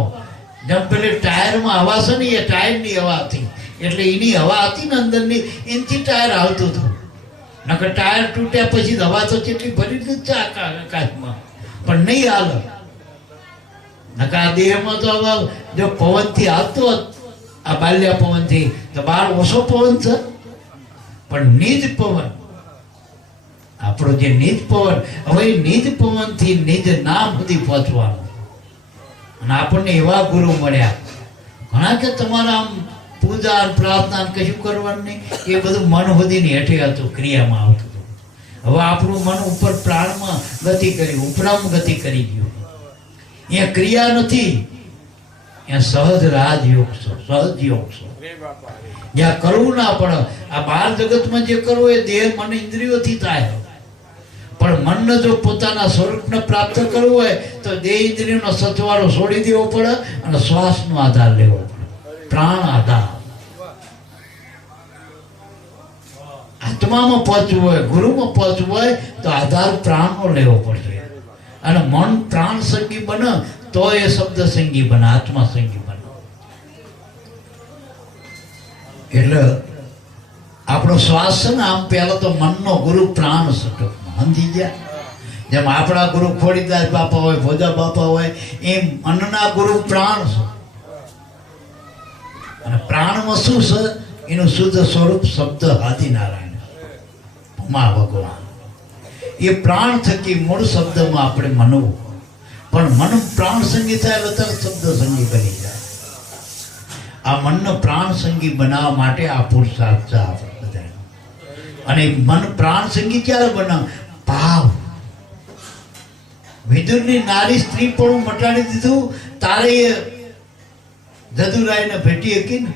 જેમ પેલે ટાયરમાં હવા છે ને, એ ટાયરની હવા હતી, એટલે એની હવા હતી ને અંદરની, એનાથી ટાયર હાલતું હતું. નકર ટાયર તૂટ્યા પછી હવા તો કેટલી ભરી જ છે આકાશમાં, પણ નહીં હાલે. નકર આ દેહમાં તો હવા જો પવનથી હાલતો હોત, આ બાલ્યા પવનથી, તો બહાર ઓછો પવન છે. પણ નિજ પવન આપણો જે નિજ પવન, હવે નિજ પવનથી નિજ નામ સુધી પહોંચવાનું. અને આપણને એવા ગુરુ મળ્યા ઘણા કે તમારા આમ પૂજા પ્રાર્થના કશું કરવાનું નહીં, એ બધું મન સુધીની હેઠે હતું, ક્રિયામાં આવતું હતું. હવે આપણું મન ઉપર પ્રાણમાં ગતિ કરી, ઉપરામ ગતિ કરી ગયું. અહીંયા ક્રિયા નથી, ત્યાં સહજ રાજયોગ છે, સહજ યોગ છે. જ્યાં કરવું ના પડે. આ બાર જગતમાં જે કરવું એ દેહ મન ઇન્દ્રિયોથી થાય, પણ મનને જો પોતાના સ્વરૂપને પ્રાપ્ત કરવું હોય તો દેહ ઇન્દ્રિયોનો સથવારો છોડી દેવો પડે અને શ્વાસનો આધાર લેવો પડે, પ્રાણ આધાર. આત્મામાં પહોંચવું હોય, ગુરુમાં પહોંચવું હોય તો આધાર પ્રાણનો લેવો પડશે. અને મન પ્રાણ સંગી બને તો એ શબ્દ સંગી બને, આત્મા સંગી બને. એટલે આપણો શ્વાસ છે ને, આમ પહેલો તો મનનો ગુરુ પ્રાણ છે. સમજી ગયા? જેમ આપણા ગુરુ ખોડીદાસ બાપા હોય, ભોજા બાપા હોય, એમ મનના ગુરુ પ્રાણ છે. અને પ્રાણમાં શું છે? એનું શુદ્ધ સ્વરૂપ શબ્દ આદિનારાયણ, ભૂમા ભગવાન. એ પ્રાણ થકી મૂળ શબ્દમાં આપણે મનવું, પણ મન પ્રાણ સંગી થાય એટલે તરત શબ્દ સંગી બની જાય. આ મનને પ્રાણ સંગી બનાવવા માટે આ પુરુષાર્થ છે આપણે બધાનો. અને મન પ્રાણ સંગી ક્યારે બનાવ? ભાવ. વિદુરની નારી સ્ત્રી પણ મટાડી દીધું, તારે જદુરાયને ભેટી હતી ને,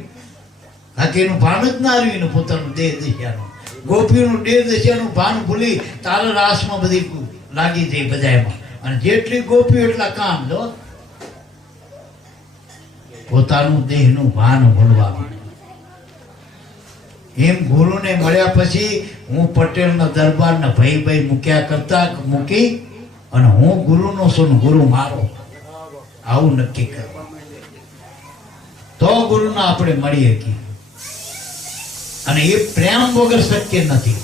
બાકી એનું ભાન જ ના રહ્યું એનું પોતાનું દેહ દશાનું. ગોપીનું દેહ દશાનું ભાન ભૂલી તારે રાસમાં બધી લાગી જાય બધામાં. અને જેટલી ગોપીઓ એટલા કામ. જો પોતાનું દેહનું ભાન ભૂલવાનું. એમ ગુરુને મળ્યા પછી હું પટેલના દરબારના ભાઈ મૂક્યા કરતા મૂકી અને હું ગુરુનો છું, ગુરુ મારો, આવું નક્કી કરવાનું. તો ગુરુના આપણે મળી શકીએ. અને એ પ્રેમ વગર શક્ય નથી.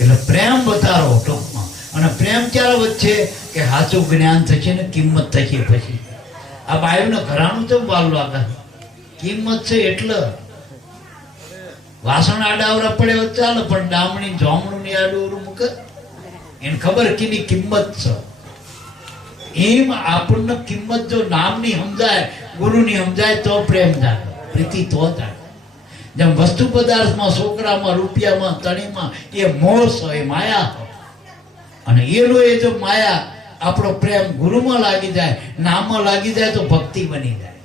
એટલે પ્રેમ વધારો ટૂંકમાં. અને પ્રેમ ક્યારે વધશે? કે સાચું જ્ઞાન થશે ને કિંમત થશે. પછી આ બાયુને ઘરાનું તો બાલ લાગે, કિંમત છે એટલે. વાસણ આડાવરા પડે ચાલે, પણ ડામણી જોમણું ની આડું મૂકે, એને ખબર કેની કિંમત છે. એમ આપણને કિંમત જો નામની સમજાય, ગુરુની સમજાય તો પ્રેમ થાય, પ્રીતિ તો થાય. જેમ વસ્તુ પદાર્થમાં, છોકરામાં, રૂપિયામાં, તણીમાં એ મોહ એ માયા હોય. અને એનો એ જો માયા આપણો પ્રેમ ગુરુમાં લાગી જાય, નામમાં લાગી જાય તો ભક્તિ બની જાય.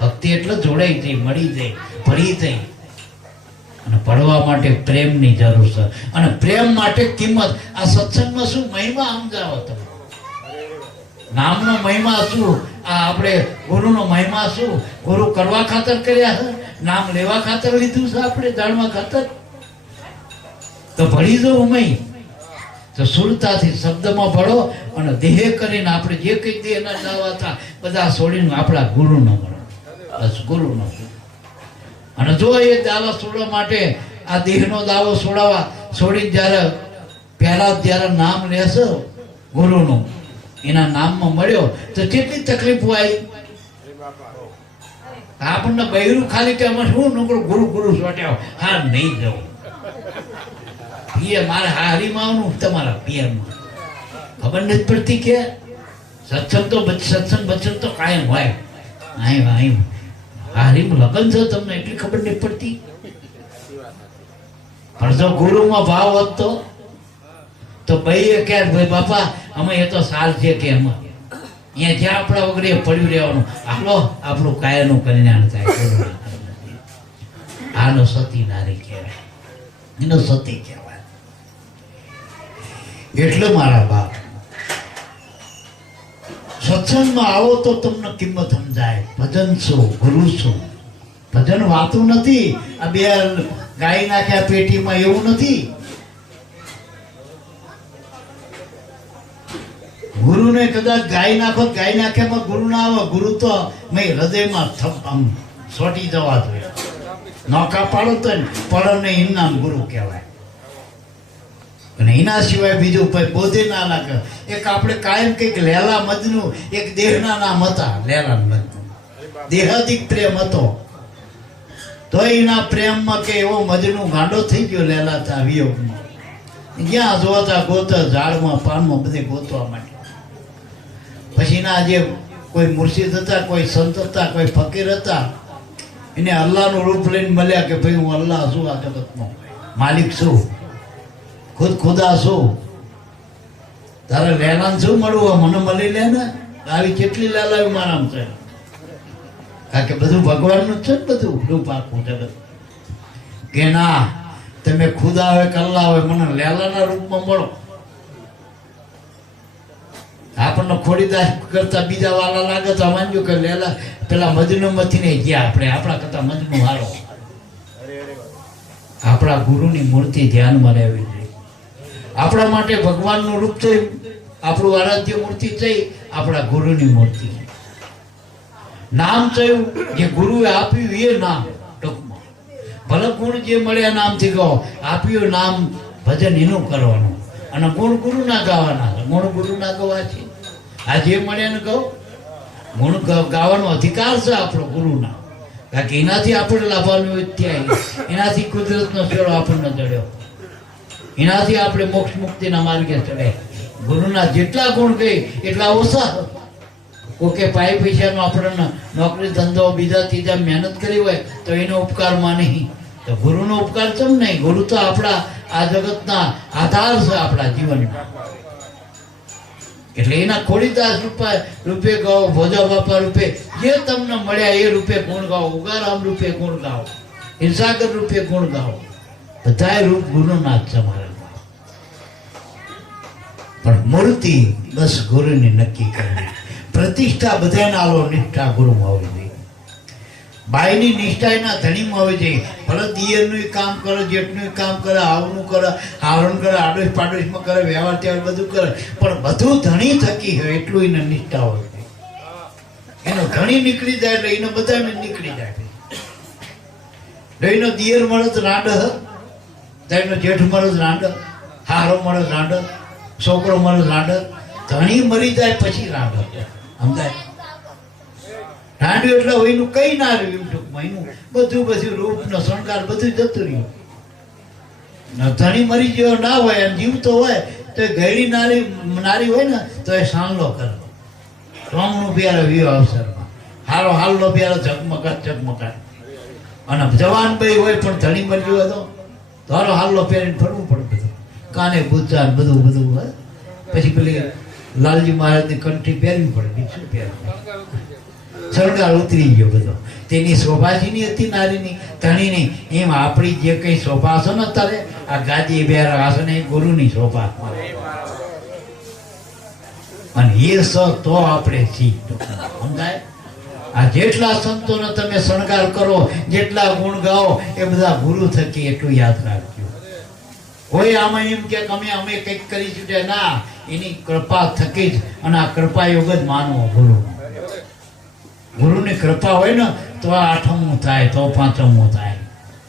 ભક્તિ એટલે જોડાઈ જાય, મળી જાય, ભળી જાય. અને ભળવા માટે પ્રેમની જરૂર છે. અને પ્રેમ માટે કિંમત. આ સત્સંગમાં શું મહિમા સમજાવો તમે? નામનો મહિમા શું? આ આપણે ગુરુનો મહિમા શું? ગુરુ કરવા ખાતર કર્યા છે, નામ લેવા ખાતર લીધું છે, આપણે જાણવા ખાતર. તો ભળી જો ઉમય તો સુરતાથી શબ્દમાં ભળો અને દેહ કરીને આપણે જે કઈ દેહના દાવા હતા બધા છોડીને આપણા ગુરુનો મળો. બસ ગુરુનો. અને જો એ દાવા છોડવા માટે આ દેહનો દાવો છોડી જ્યારે પહેલા જ્યારે નામ લેશો ગુરુનું, એના નામમાં મળ્યો તો કેટલી તકલીફો આવી. આપણને બૈરું ખાલી કે આમાં શું નોકરો ગુરુ ગુરુ સોટ્યા, હા નહીં જવું મારે હારીમાં તમારા પિયરમાં ખબર નથી પડતી કે સત્સંગ બચન તો કાયમ હોય. હારીમ લગન છે તમને એટલી ખબર નથી પડતી. પણ જો ગુરુમાં ભાવ વધતો તો ભાઈ કે ભાઈ બાપા અમે એ તો સાલ છે કે એમ અહીંયા જ્યાં આપણા વગર પડ્યું રહેવાનું, આપણું કાયનું કલ્યાણ થાય. આનો સતી નારી કહેવાય, એનો સતી કહેવાય. એટલે મારા બાપ સત્સંગમાં આવો તો તમને કિંમત સમજાય. ભજન શું, ગુરુ શું? ભજન વાતું નથી. આ બે ગાય નાખ્યા પેટીમાં એવું નથી. ગુરુને કદાચ ગાય નાખ્યામાં ગુરુ ના આવે. ગુરુ તો હૃદયમાં આમ સોટી જવા જોઈએ. નોકા પાડો તો પડો ને ઇનામ ગુરુ કહેવાય. અને એના સિવાય બીજું બોધે ના લાગે. એક આપણે કાયમ કંઈક લેલા મજનું એક દેહના નામ હતા. લેલા મજનું દેહાદિક પ્રેમ હતો. તો એના પ્રેમમાં કે એવો મજનું ગાંડો થઈ ગયો લેલા હતા વિયોગમાં. જ્યાં જોતા ગોતા ઝાડમાં પાનમાં બધે ગોતવા માંડ્યા. પછી ના જે કોઈ મુર્શિદ હતા, કોઈ સંત હતા, કોઈ ફકીર હતા, એને અલ્લાહનું રૂપ લઈને મળ્યા કે ભાઈ હું અલ્લાહ છું, આ જગતનો માલિક છું, ખુદા છું. તારે લેલાન શું મળવું? મને મળી લે ને. આવી કેટલી લેલાવી મારામ છે. કારણ કે બધું ભગવાનનું છે ને, બધું રૂપ આખું જગત. કે ના તમે ખુદા હોય કે અલ્લાહ હોય, મને લેલાના રૂપમાં મળો. આપણને ખોડીદાસ કરતા બીજા વાલા લાગે તો માનજો કે લેલા પેલા મજનુમાંથી નહીં ગયા. આપણે આપણા કરતા મજનું હારો. આપણા ગુરુની મૂર્તિ ધ્યાનમાં રહેવી જોઈએ. આપણા માટે ભગવાનનું રૂપ છે, આપણું આરાધ્ય મૂર્તિ છે, આપણા ગુરુની મૂર્તિ. નામ થયું જે ગુરુએ આપ્યું એ નામ. ટૂંકમાં ભલે ગુણ જે મળ્યા નામથી કહો, આપ્યું નામ ભજન એનું કરવાનું. અને ગુણ ગુરુના ગાવાના. ગુણ ગુરુના ગવા છે. આ જે મળ્યા ને કહો, ગુણ ગાવાનો અધિકાર છે આપણો ગુરુના. કારણ કે એનાથી આપણે લાભાન્વિત થયા, એનાથી કુદરતનો શેરો આપણને ચડ્યો, એનાથી આપણે મોક્ષ મુક્તિના માર્ગે ચડે. ગુરુના જેટલા ગુણ ગઈ એટલા ઓછા. કોકે પાય પૈસાનો આપણને નોકરી ધંધો બીજા ત્રીજા મહેનત કરી હોય તો એનો ઉપકારમાં નહીં. તો ગુરુનો ઉપકાર કેમ નહીં? ગુરુ તો આપણા આ જગતના આધાર છે આપણા જીવનના. એટલે એના ખોડીદાસ રૂપે ગાઓ, ભોજા બાપા રૂપે જે તમને મળ્યા એ રૂપે ગુણ ગાઓ, ઉગારામ રૂપે ગુણ ગાઓ, હિરસાગર રૂપે ગુણ ગાઓ. બધા રૂપ ગુરુના જ છે મારા. પણ મૂર્તિ બસ ગુરુની નક્કી કરવી. પ્રતિષ્ઠા બધાના લો, નિષ્ઠા ગુરુમાં હોવી જોઈએ. બાયની નિષ્ઠા એના ધણીમાં હોવી જોઈએ. ભલે દિયરનું કામ કરે, જેટનું કામ કરે, આવનું કરે, આવરણ કરે, આડોશ પાડોશમાં કરે, વ્યવહાર ત્યાં બધું કરે, પણ બધું ધણી થકી હોય એટલું એને નિષ્ઠા હોય. એનો ધણી નીકળી જાય એટલે એને બધાને નીકળી જાય. એનો દિયર મળે તો રાંડ, એનો જેઠ મળે તો રાંડ, હારો મળે તો રાંડ, છોકરો મળે તો રાંડ. ધણી મરી જાય પછી રાંડ સમજાય. રાંડ્યું એટલે એનું કઈ ના રહ્યું. ટૂંકમાં એનું બધું રૂપ નો શણગાર બધું જતું રહ્યું. ધણી મરી ગયો ના હોય એમ જીવતો હોય તો એ ગયડી નારી હોય ને તો એ સાંલો કરે. રોમનું બિયારો વિયો અવસરમાં હાલો હાલનો બિયારો ઝગમગાટ. અને જવાન ભાઈ હોય પણ ધણી બન્યું હતો તો હારો હાલ્લો પહેરીને ફરવું પડે બધું, કાને બુચ્ચા બધું બધું હોય. પછી પેલી લાલજી મહારાજની કંઠી પહેરવી પડે, બીજું પહેરવું. શણગાર ઉતરી ગયો બધો. તેની શોભાજીની હતી નારીની, ધણીની. એમ આપણી જે કઈ શોભા છે ને અત્યારે આ ગાદી બેર આસન એ ગુરુની શોભા. અને એ સ તો આપણે સમજાય. આ જેટલા સંતોને તમે શણગાર કરો, જેટલા ગુણ ગાઓ, એ બધા ગુરુ થકી. એટલું યાદ રાખજો. કોઈ આમાં એમ કે અમે કંઈક કરી છૂટ્યા ના, એની કૃપા થકી જ. અને આ કૃપા યોગ જ માનવો ગુરુ. ગુરુની કૃપા હોય ને તો આ આઠમું થાય, તો પાંચમું થાય,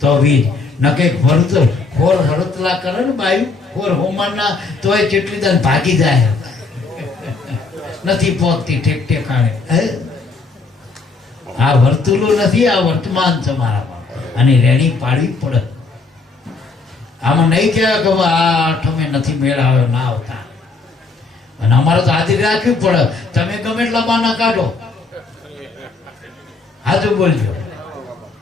તો વીજ ન કંઈક ભરત હોર હરતલા કરે ને બાયું હોર હોમાના, તો એ કેટલી દાન ભાગી જાય, નથી પહોંચતી ઠેક ઠેકાણે. આ વર્તુલું નથી, આ વર્તમાન છે મારામાં, અને રેણી પાડવી પડે. આમાં નહીં કહેવાય કે આ આઠમે નથી મેળાવ્યો, ના આવતા. અને અમારે તો હાજરી રાખવી પડે. તમે ગમે એટલા બાના કાઢો, હાજુ બોલજો,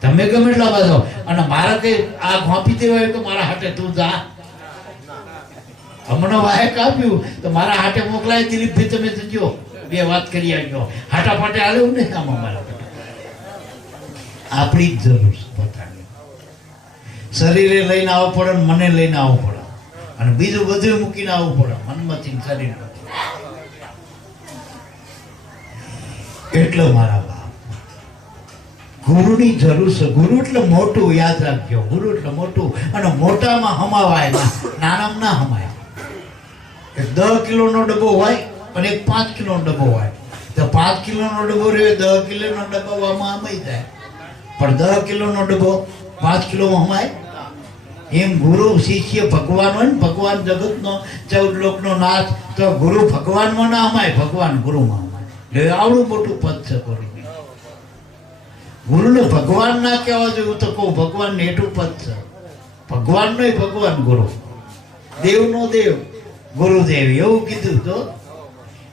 તમે ગમે એટલા બાંધો. અને મારા કઈ આ ઘોંપી દેવાય કે મારા હાથે તું જા, હમણાં વાયક આપ્યું તો મારા હાથે મોકલાય, દિલીપભાઈ તમે જજો, બે વાત કરી આવજો. હાટા ફાટે આલ્યું ને કામ અમારા આપણી જ જરૂર છે પોતાની. શરીરે લઈને આવવું પડે, મને લઈને આવવું પડે, અને બીજું બધું મૂકીને આવવું પડે, મનમાંથી શરીર. એટલે મારા બાપ ગુરુની જરૂર છે. ગુરુ એટલે મોટું, યાદ રાખજો. ગુરુ એટલે મોટું, અને મોટામાં હમાવાય, નાનામાં ના હમાય. 10 કિલોનો ડબ્બો હોય અને એક 5 કિલોનો ડબ્બો હોય, તો 5 કિલોનો ડબ્બો રહ્યો 10 કિલોનો ડબ્બામાં હમાઈ જાય. પણ 10 કિલોનો ડબ્બો 5 કિલોમાં હમાય. એમ ગુરુ શિષ્ય ભગવાન હોય ને, ભગવાન જગતનો 14 લોકનો નાથ, તો ગુરુ ભગવાનમાં ના હમાય, ભગવાન ગુરુમાં હમાય. એટલે આવડું મોટું પદ છે ગુરુ. ગુરુને ભગવાન ના કહેવા જોઈએ તો કહું, ભગવાન ને એટલું પદ છે. ભગવાન નો ભગવાન ગુરુ, દેવ નો દેવ ગુરુદેવ, એવું કીધું. તો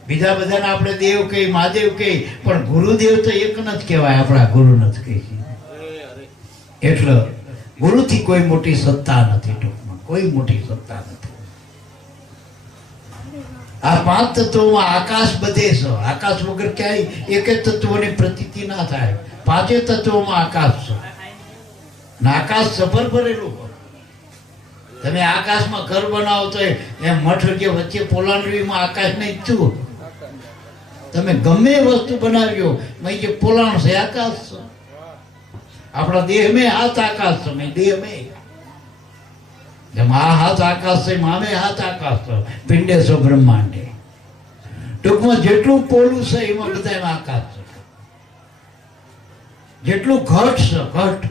બીજા બધાને આપણે દેવ કહી, મહાદેવ કહી, પણ ગુરુદેવ તો એક ન જ કહેવાય, આપણા ગુરુ ન જ કહી. એટલે ગુરુથી કોઈ મોટી સત્તા નથી, ટૂંકમાં કોઈ મોટી સત્તા નથી. આ 5 તત્વોમાં આકાશ બધે છે. આકાશ વગર ક્યાંય એક તત્વોની પ્રતીતિ ના થાય. 5 તત્વોમાં આકાશ છે, ને આકાશ સફર ભરેલું. તમે આકાશમાં ઘર બનાવો તો એમ મઠ કે વચ્ચે પોલાણમાં આકાશ ને ઈચ્છું. તમે ગમે વસ્તુ બનાવ્યો, જે પોલાણ છે આકાશ છે. આપણા દેહ મેં હાથ આકાશ છે, મેં દેહ મેં જેમ આ હાથ આકાશ છે, મામે હાથ આકાશ છે, પિંડે સો બ્રહ્માંડે. ટૂંકમાં જેટલું પોલું છે એમાં બધા એમાં આકાશ છે. જેટલું ઘટ છે, ઘટ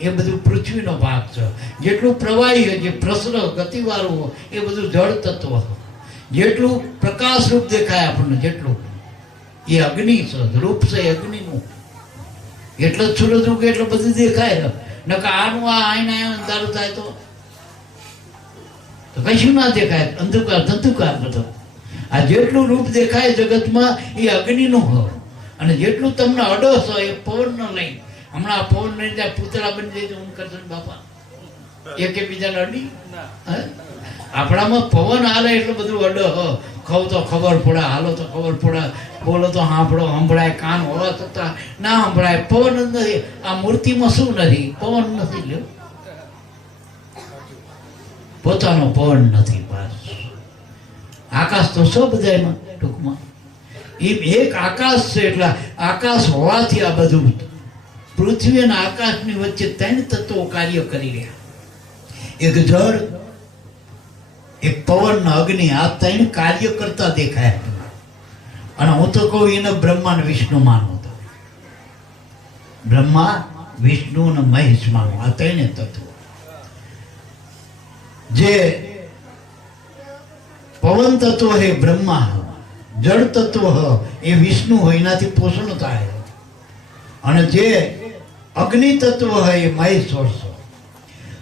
એ બધું પૃથ્વીનો ભાગ છે. જેટલું પ્રવાહી, જે પ્રસર ગતિવાળું, એ બધું જળ તત્વ. જેટલું પ્રકાશ રૂપ દેખાય આપણને, જેટલું એ અગ્નિ છે, રૂપ છે અગ્નિનું. એટલે જ સૂરજ ઉગે એટલે બધું દેખાય. નકર આનું આ આઈને અંધારું થાય તો કશું ના દેખાય, અંધકાર ધંધુકાર બધો. આ જેટલું રૂપ દેખાય જગતમાં એ અગ્નિનું હોય. અને જેટલું તમને અડસ હોય એ પવન ન લઈ. હમણાં પવન લઈને ત્યાં પૂતળા બની જાય હું કરશે બાપા, એકે બીજાને અડી. આપણામાં પવન હાલે એટલે બધું અડ. ખવ તો ખબર પડે, હાલો તો ખબર પડે, બોલો તો સાંભળો, સંભળાય. કાન હોવા છતાં ના સંભળાય. પવન જ નથી. આ મૂર્તિમાં શું નથી? પવન નથી. લ્યો, પોતાનો પવન નથી. બસ આકાશ તો સૌ બધા એમાં ટૂંકમાં એમ એક આકાશ છે. એટલે આકાશ હોવાથી આ બધું પૃથ્વી અને આકાશની વચ્ચે 3 તત્વો કાર્ય કરી રહ્યા. એક જળ, એક પવન, અગ્નિ, આ 3 કાર્ય કરતા દેખાય. અને હું તો કહું એને બ્રહ્મા ને વિષ્ણુ માનો. બ્રહ્મા, વિષ્ણુ અને મહેશ માનો. આ 3 તત્વો. જે પવન તત્વ હે બ્રહ્મા, જળ તત્વ એ વિષ્ણુ હોય, એનાથી પોષણ થાય. અને જે અગ્નિ તત્વ હોય એ મહેશ્વર છો.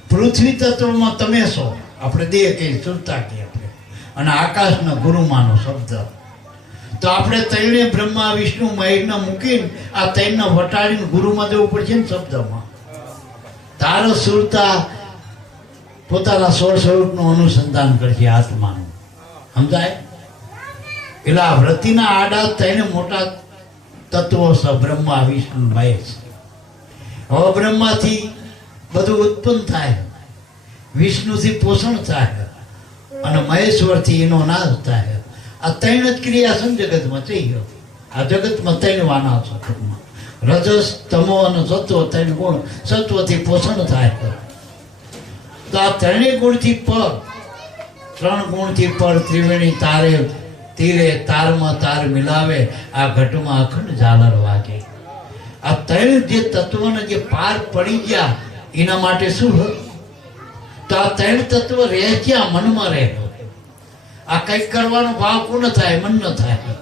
પૃથ્વી તત્વમાં તમે છો, આપણે દેહ કહીએ, સુરતા કહીએ આપણે. અને આકાશના ગુરુમાનો શબ્દ. તો આપણે 3 બ્રહ્મા, વિષ્ણુ, મહેશને મૂકીને આ 3ને વટાડીને ગુરુમાં જવું પડશે ને શબ્દમાં. તારો સુરતા પોતાના સ્વસ્વરૂપનું અનુસંધાન કરશે, આત્માનું. સમજાય? પેલા વૃત્તિના આડા થઈને મોટા તત્વો છે, બ્રહ્મા વિષ્ણુ મહેશ. હવે બ્રહ્માથી બધું ઉત્પન્ન થાય, વિષ્ણુથી પોષણ થાય અને મહેશ્વરથી એનો નાશ થાય. આ ત્રણ જ ક્રિયા છે જગતમાં થઈ ગયો. આ જગતમાં ત્રણ વાના છે ટૂંકમાં. રજસ, તમો અને સત્વ, ત્રણ ગુણ. સત્વથી પોષણ થાય. તો આ ત્રણેય ગુણથી પર, ત્રણ ગુણથી પર ત્રિવેણી તારે તીરે તારમાં તાર મિલાવે, આ ઘટમાં અખંડ ઝાલર વાગે. આ ત્રણ જે તત્વને જે પાર પડી ગયા એના માટે શું? તો આ ત્રણ તત્વ રહે ક્યાં? મનમાં રહે. આ કંઈક કરવાનો ભાવ કોને થાય? મન ન થાય.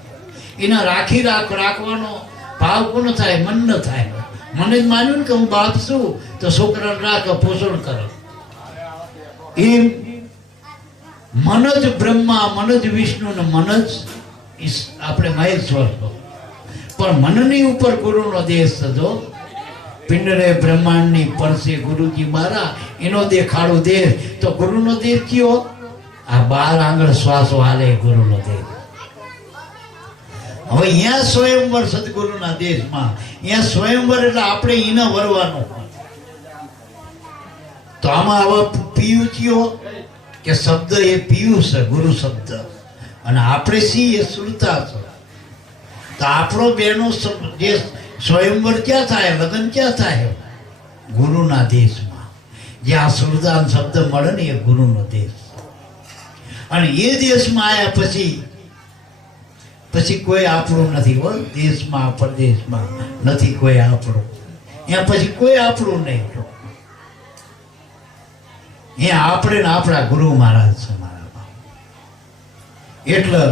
એને રાખવાનો ભાવ કોને થાય? મન ન થાય. મને જ માન્યું ને કે હું બાપ છું તો છોકરાને રાખ, પોષણ કરો. એમ મન જ બ્રહ્મા, મન જ વિષ્ણુ ને મન જ આપણે મહેશ્વર. પણ મનની ઉપર ગુરુનો દેશ થતો. પિંડરે બ્રહ્માંડની પરસે ગુરુજી મારા, એનો દેખાડો દેશ. તો ગુરુનો દેશ કયો? આ 12 આંગળ શ્વાસો હાલે ગુરુનો દેશ. હવે અહીંયા સ્વયંવર સદગુરુના દેશમાં, અહીંયા સ્વયંવર એટલે આપણે એને વરવાનું. તો આમાં આવા પીયું કયો કે શબ્દ એ પીયું છે, ગુરુ શબ્દ, અને આપણે સી એ સુરતા છે. તો આપણો બેનો જે સ્વયંવર ક્યાં થાય? લગ્ન ક્યાં થાય? ગુરુના દેશમાં. જ્યાં સુરદાન શબ્દ મળે ને એ ગુરુનો દેશ. અને એ દેશમાં આવ્યા પછી કોઈ આપણું નથી હો. દેશમાં પરદેશમાં નથી કોઈ આપણું. ત્યાં પછી કોઈ આપણું નહીં. અહીંયા આપણે ને આપણા ગુરુ મહારાજ છે, મારા બાપ. એટલે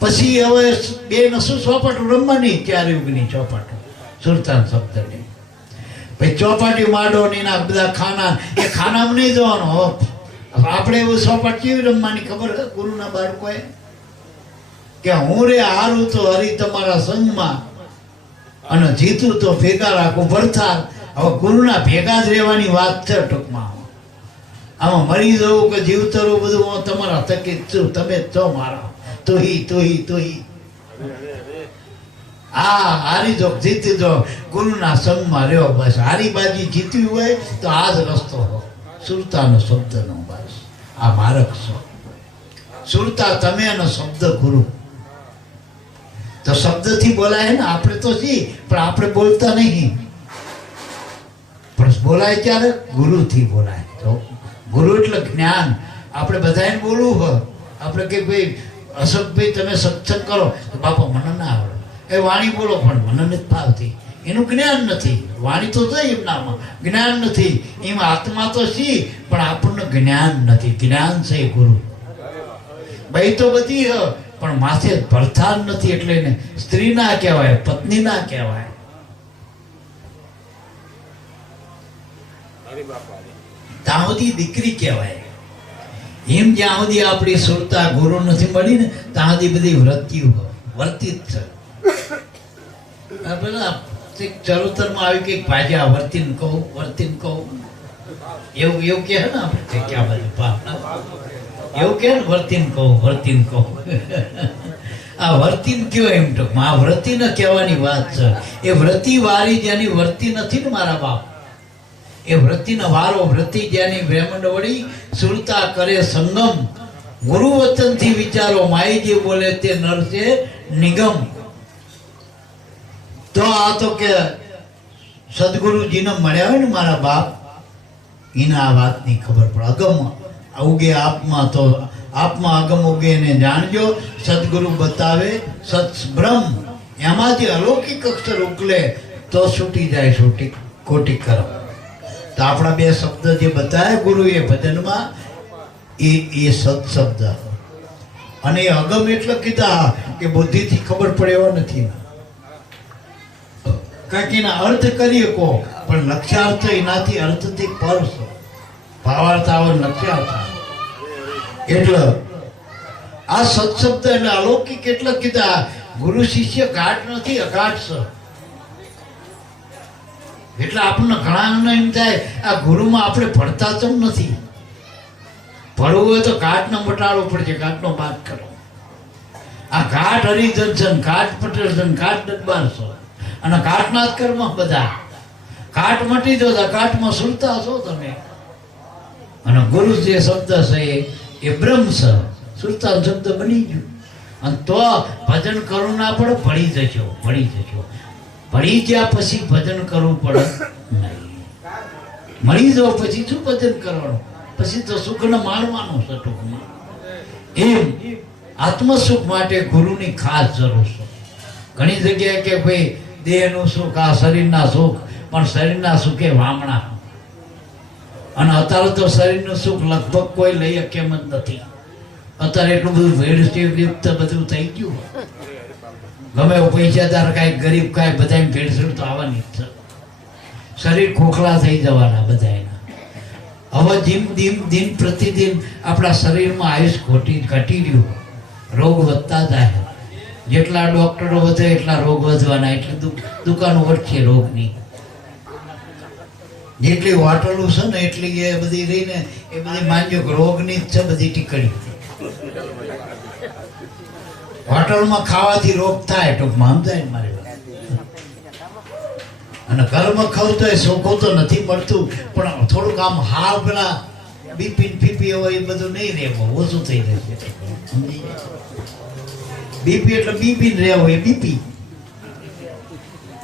પછી હવે બે નશું ચોપાટું રમવાની, 4 યુગની ચોપાટું, સુરતાન શબ્દની. પછી ચોપાટી માંડો ને એના બધા ખાના, એ ખાનામાં નહીં જવાનો. આપણે એવું ચોપાટ કેવી રમવાની ખબર છે ગુરુના બાળકોએ? કે હું રે હારું તો હરી તમારા સંગમાં, અને જીતું તો ભેગા રાખું ભરથાર. હવે ગુરુના ભેગા જ રહેવાની વાત છે ટૂંકમાં. આમાં મરી જવું કે જીવતરું બધું હું તમારા થકી જ છું, તમે જ છો મારા. તુહી હારી જો જીતી જો ગુરુના સંગમાં રહ્યો. બસ હારી બાજી જીત્યું હોય તો આ જ રસ્તો હો, સુરતાનો શબ્દનો. બસ આ માર્ગ છે. સુરતા તમે અને શબ્દ ગુરુ. તો શબ્દથી બોલાય ને, આપણે તો છી પણ આપણે બોલતા નહીં. પણ બોલાય ક્યારે? ગુરુથી બોલાય. તો ગુરુ એટલે જ્ઞાન. આપણે બધાને બોલવું હોય. આપણે કે ભાઈ અશોકભાઈ તમે સત્સંગ કરો, બાપા મને ના આવડે. એ વાણી બોલો પણ મને નથી ફાવતી. એનું જ્ઞાન નથી. વાણી તો છે એમનામાં, જ્ઞાન નથી. એમાં આત્મા તો છી પણ આપણને જ્ઞાન નથી. જ્ઞાન છે ગુરુ. ભાઈ તો બધી પણ માથે ભરથાર નથી. એટલે એને સ્ત્રી ના કહેવાય, પત્ની ના કહેવાય. ત્યાં સુધી દીકરી કહેવાય. એમ જ્યાં સુધી આપણી સુરતા ગુરુ નથી મળી ને ત્યાં સુધી બધી વર્તિત છે. પેલા ચરોતરમાં આવી કઈક ભાજ્યા વર્તીને કહું એવું કે ને આપણે ક્યાં બાજુ એવું કે ને વર્તીને કહું આ વર્તીન કયો? એમ ટૂંકમાં આ વ્રતિને કહેવાની વાત છે. એ વ્રતિ વારી જેની વર્તી નથી ને મારા બાપ, એ વ્રતિનો વારો. વ્રતિ જેની બ્રહ્માંડ વળી સુરતા કરે સંગમ, ગુરુ વચનથી વિચારો, માઈ જે બોલે તે નર છે નિગમ. તો આ તો કે સદગુરુજીને મળ્યા હોય ને મારા બાપ, એને આ વાતની ખબર પડે. અગમ ઉગે આપમાં, તો આપમાં અગમ ઉગે ને જાણજો. સદગુરુ બતાવે સત બ્રહ્મ, એમાંથી અલૌકિક અક્ષર ઉકલે તો છૂટી જાય કોટી કરમ. તો આપણા 2 શબ્દ જે બતાવ્યા ગુરુએ ભજનમાં, એ સત શબ્દ. અને એ અગમ એટલે કીધા કે બુદ્ધિથી ખબર પડે એવા નથી. કંઈક એના અર્થ કરી શકો પણ લક્ષ્યાર્થ એનાથી અર્થથી પર છે. ભાવાર્થ આવે લક્ષ્યાર્થ. એટલે આ સત્શબ્દ એટલે અલૌકિક એટલે કીધા. ગુરુ શિષ્ય ઘાટ નથી, અઘાટ છે. એટલે આપણને ઘણા એમ થાય આ ગુરુમાં આપણે ભણતા તો નથી. ભણવું હોય તો ઘાટનો મટાડવો પડશે, ઘાટનો બાદ કરો. આ ઘાટ હરિજન છે, ઘાટ પટેલ છે, ઘાટ દરબાર છો, અને ઘાટના જ કર્મ બધા. ઘાટ મટી દો તો ઘાટમાં સુરતા છો તમે. અને ગુરુ જે શબ્દ છે એ બ્રહ્મ છે, સુરતા શબ્દ બની ગયું. અને તો ભજન કરવું ના પડે, ભળી જશો. ભળી ગયા પછી ભજન કરવું પડે નહીં. મળી જાઓ પછી શું ભજન કરવાનું? પછી તો સુખને માણવાનું છે ટૂંકમાં. એમ આત્મ સુખ માટે ગુરુની ખાસ જરૂર છે. ઘણી જગ્યાએ કે ભાઈ દેહનું સુખ, આ શરીરના સુખ, પણ શરીરના સુખે વામણા. અને અત્યારે તો શરીરનું સુખ લગભગ કોઈ લઈ કેમ જ નથી. અત્યારે એટલું બધું ભેળસેળ બધું થઈ ગયું. ગમે એવું પૈસાદાર કાંઈ ગરીબ કાંઈ બધા ભેળસેળ તો આવવાની જ છે. શરીર ખોખલા થઈ જવાના બધાના. હવે દિન પ્રતિદિન આપણા શરીરમાં આયુષ ઘટી રહ્યું, રોગ વધતા જાય. જેટલા ડોક્ટરો વધે એટલા રોગ વધવાના, એટલી દુકાનો વધશે રોગની. જેટલી હોટલો છે ને એટલી એ બધી રહીને એ બધી માનજો રોગની જ છે બધી ટીકડી. હોટલમાં ખાવાથી રોગ થાય ટૂંકમાં, સમજાય ને મારી વાત. અને ઘરમાં ખાવ તો એ ચોખ્ખું તો નથી મળતું, પણ થોડુંક આમ હાવ પેલા બીપી ફીપી હોય એ બધું નહીં રહેવું, ઓછું થઈ જશે. બીપી એટલે બીપી ને રહેવું એ બીપી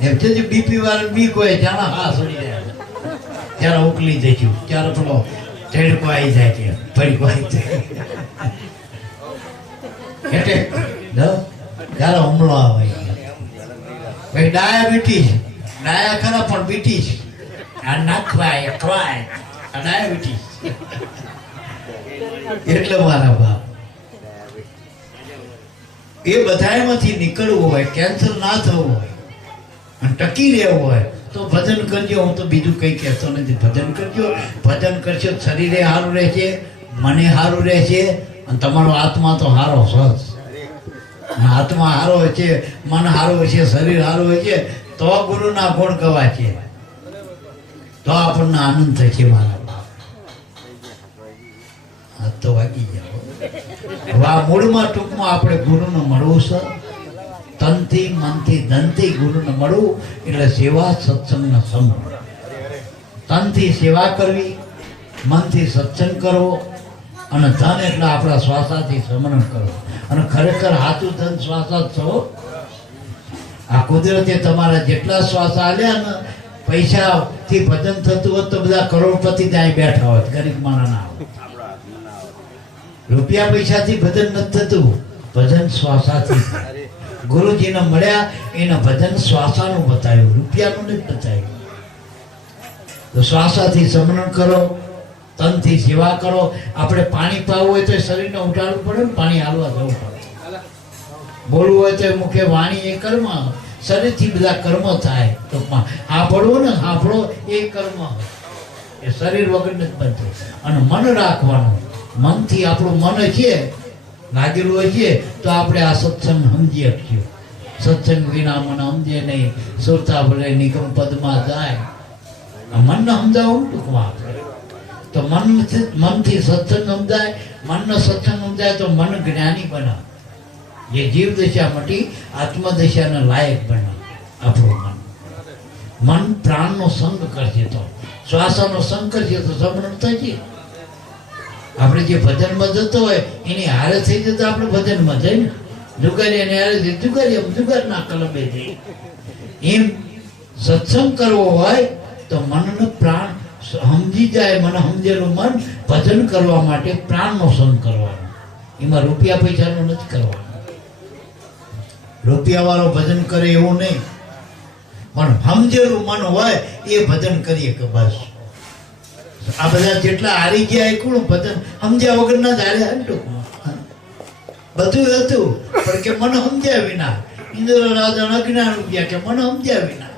એમ છે. બીપી વાળા બીક હોય જાણા હા સડી જાય, ત્યારે ઉકલી જઈશું, ત્યારે પેલો ટેડકો આવી જાય છે, ભડકો આવી જાય એટલે ત્યારે હુમલો આવે. ભાઈ ડાયાબિટીસ, ડાયા ખરા પણ બીટીસ, આ નાખવાય ખવાય, આ ડાયાબિટીસ. એટલે મારા બાપ એ બધામાંથી નીકળવું હોય, કેન્સર ના થવું હોય અને ટકી રહેવું હોય તો ભજન કરજો. હું તો બીજું કંઈ કહેતો નથી. ભજન કરજો. ભજન કરશો શરીરે સારું રહેશે, મને સારું રહેશે, અને તમારો આત્મા તો સારો સહજ. આત્મા સારો હોય છે, મન સારું હોય છે, શરીર સારું હોય છે, તો ગુરુના ગુણ ગવા છે, તો આપણને આનંદ થશે. મારા બાપ આ તો વાગી જાઓ. આ મૂળમાં ટૂંકમાં આપણે ગુરુને મળવું છે. તનથી મનથી ધનથી ગુરુને મળવું એટલે સેવા સત્સંગનો સંગ. તનથી સેવા કરવી, મનથી સત્સંગ કરવો, અને ધન એટલે આપણા શ્વાસાથી સ્મરણ કરવું. અને ખરેખર સાચું ધન શ્વાસા છો. આ કુદરતે તમારા જેટલા શ્વાસ આલ્યા ને પૈસાથી ભજન થતું હોત તો બધા કરોડપતિ ત્યાં બેઠા હોત, ગરીબ માણસ ના હોત. રૂપિયા પૈસાથી ભજન નથી થતું, ભજન શ્વાસાથી. ગુરુજીને મળ્યા એને ભજન શ્વાસાનું બતાવ્યું, રૂપિયાનું નથી બતાવ્યું. તો શ્વાસાથી સ્મરણ કરો, તનથી સેવા કરો. આપણે પાણી પાવું હોય તો શરીરને ઉઠાડવું પડે ને, પાણી હાલવા જવું પડે. બોલવું હોય તો મુખે વાણી એ કર્મ, શરીરથી બધા કર્મ થાય. ટૂંકમાં સાંભળવું ને, સાંભળો એ કર્મ, એ શરીર વગર નથી બનતું. અને મન રાખવાનું, મનથી આપણું મન છે લાગેલું હોય છે તો આપણે આ સત્સંગ સમજી શકીએ. સત્સંગ વિના મન સમજે નહીં, સુરતા ભલે નિગમ પદમાં જાય. આ મનને સમજાવવું ટૂંકમાં આપણે તો મનથી સત્સંગ સમજાય, મનનો સત્સંગ સમજાય તો મન જ્ઞાની બને. જે જીવ દશા મટી આત્મદશાને લાયક બને આપણું મન. મન પ્રાણનો સંગ કરશે તો, શ્વાસનો સંગ કરશે તો સમરણ થશે. આપણે જે ભજનમાં જતો હોય એની હારે થઈ જતો આપણે ભજનમાં જઈએ ને. જુગારી એને હારે જુગાર ના કલમે જઈએ. એમ સત્સંગ કરવો હોય તો મનનો પ્રાણ સમજી જાય. મને સમજેલું મન ભજન કરવા માટે પ્રાણનો સંગ કરવાનો. એમાં રૂપિયા પૈસાનું નથી કરવાનું. રૂપિયા વાળો ભજન કરે એવું નહીં, પણ સમજેલું મન હોય એ ભજન કરીએ કે બસ. આ બધા જેટલા હારી ગયા એ કોણ ભજન સમજ્યા વગર ના જ હાર્યા. ટૂંકમાં બધું હતું પણ કે મને સમજ્યા વિના. ઇન્દ્ર રાજા અજ્ઞાન ઉપજ્યા કે મને સમજ્યા વિના.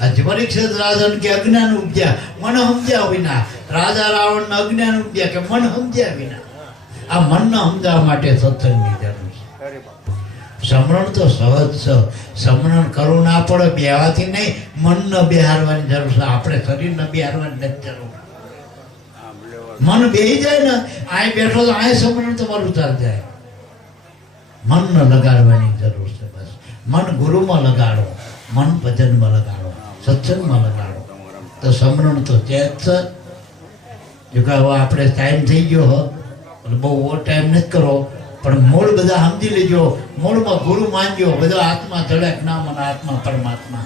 આજે પરીક્ષિત રાજા કે અજ્ઞાન ઉપજ્યા મને સમજ્યા વિના. રાજા રાવણ ના અજ્ઞાન ઉપજ્યા કે મન સમજ્યા વિના. આ મનને સમજાવવા માટે સત્સંગની જરૂર છે. સમરણ તો સહજ છે. સમરણ કરવું ના પડે બેવાથી નહીં, મનને બેહારવાની જરૂર છે. આપણે શરીરને બેહારવાની નથી જરૂર. મન બેહી જાય ને, આ બેઠો તો આ સમરણ તમારું ચાલ જાય. મનને લગાડવાની જરૂર છે. બસ મન ગુરુમાં લગાડો, મન ભજનમાં લગાડો, સત્સંગમાં લગાડો તો સમરણ તો છે જ છે. જો કે હવે આપણે ટાઈમ થઈ ગયો હો, એટલે બહુ ઓવર ટાઈમ નથી કરો, પણ મૂળ બધા સમજી લેજો. મૂળમાં ગુરુ માનજો. બધો આત્મા ધડક ના મને આત્મા પરમાત્મા.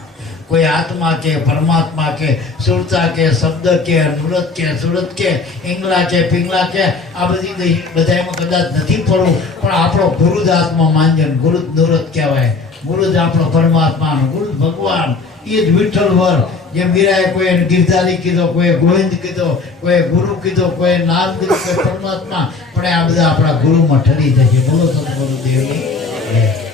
કોઈ આત્મા કે પરમાત્મા કે સુરતા કે શબ્દ કે નૃત કે સુરત કે ઈંગલા કે પિંગલા કે આ બધી બધામાં કદાચ નથી પડવું, પણ આપણો ગુરુ જ આત્મા માનજો. ગુરુ જ નૃત કહેવાય, ગુરુ જ આપણો પરમાત્મા, ગુરુ જ ભગવાન. એ જ વિઠ્ઠલ વર. જેમ મીરાએ કોઈ ગિરધારી કીધો, કોઈ ગોવિંદ કીધો, કોઈ ગુરુ કીધો, કોઈ નામ કીધો, કોઈ પરમાત્મા, પણ આ બધા આપણા ગુરુમાં ઠરી જશે. બોલો સદગુરુદેવની જય.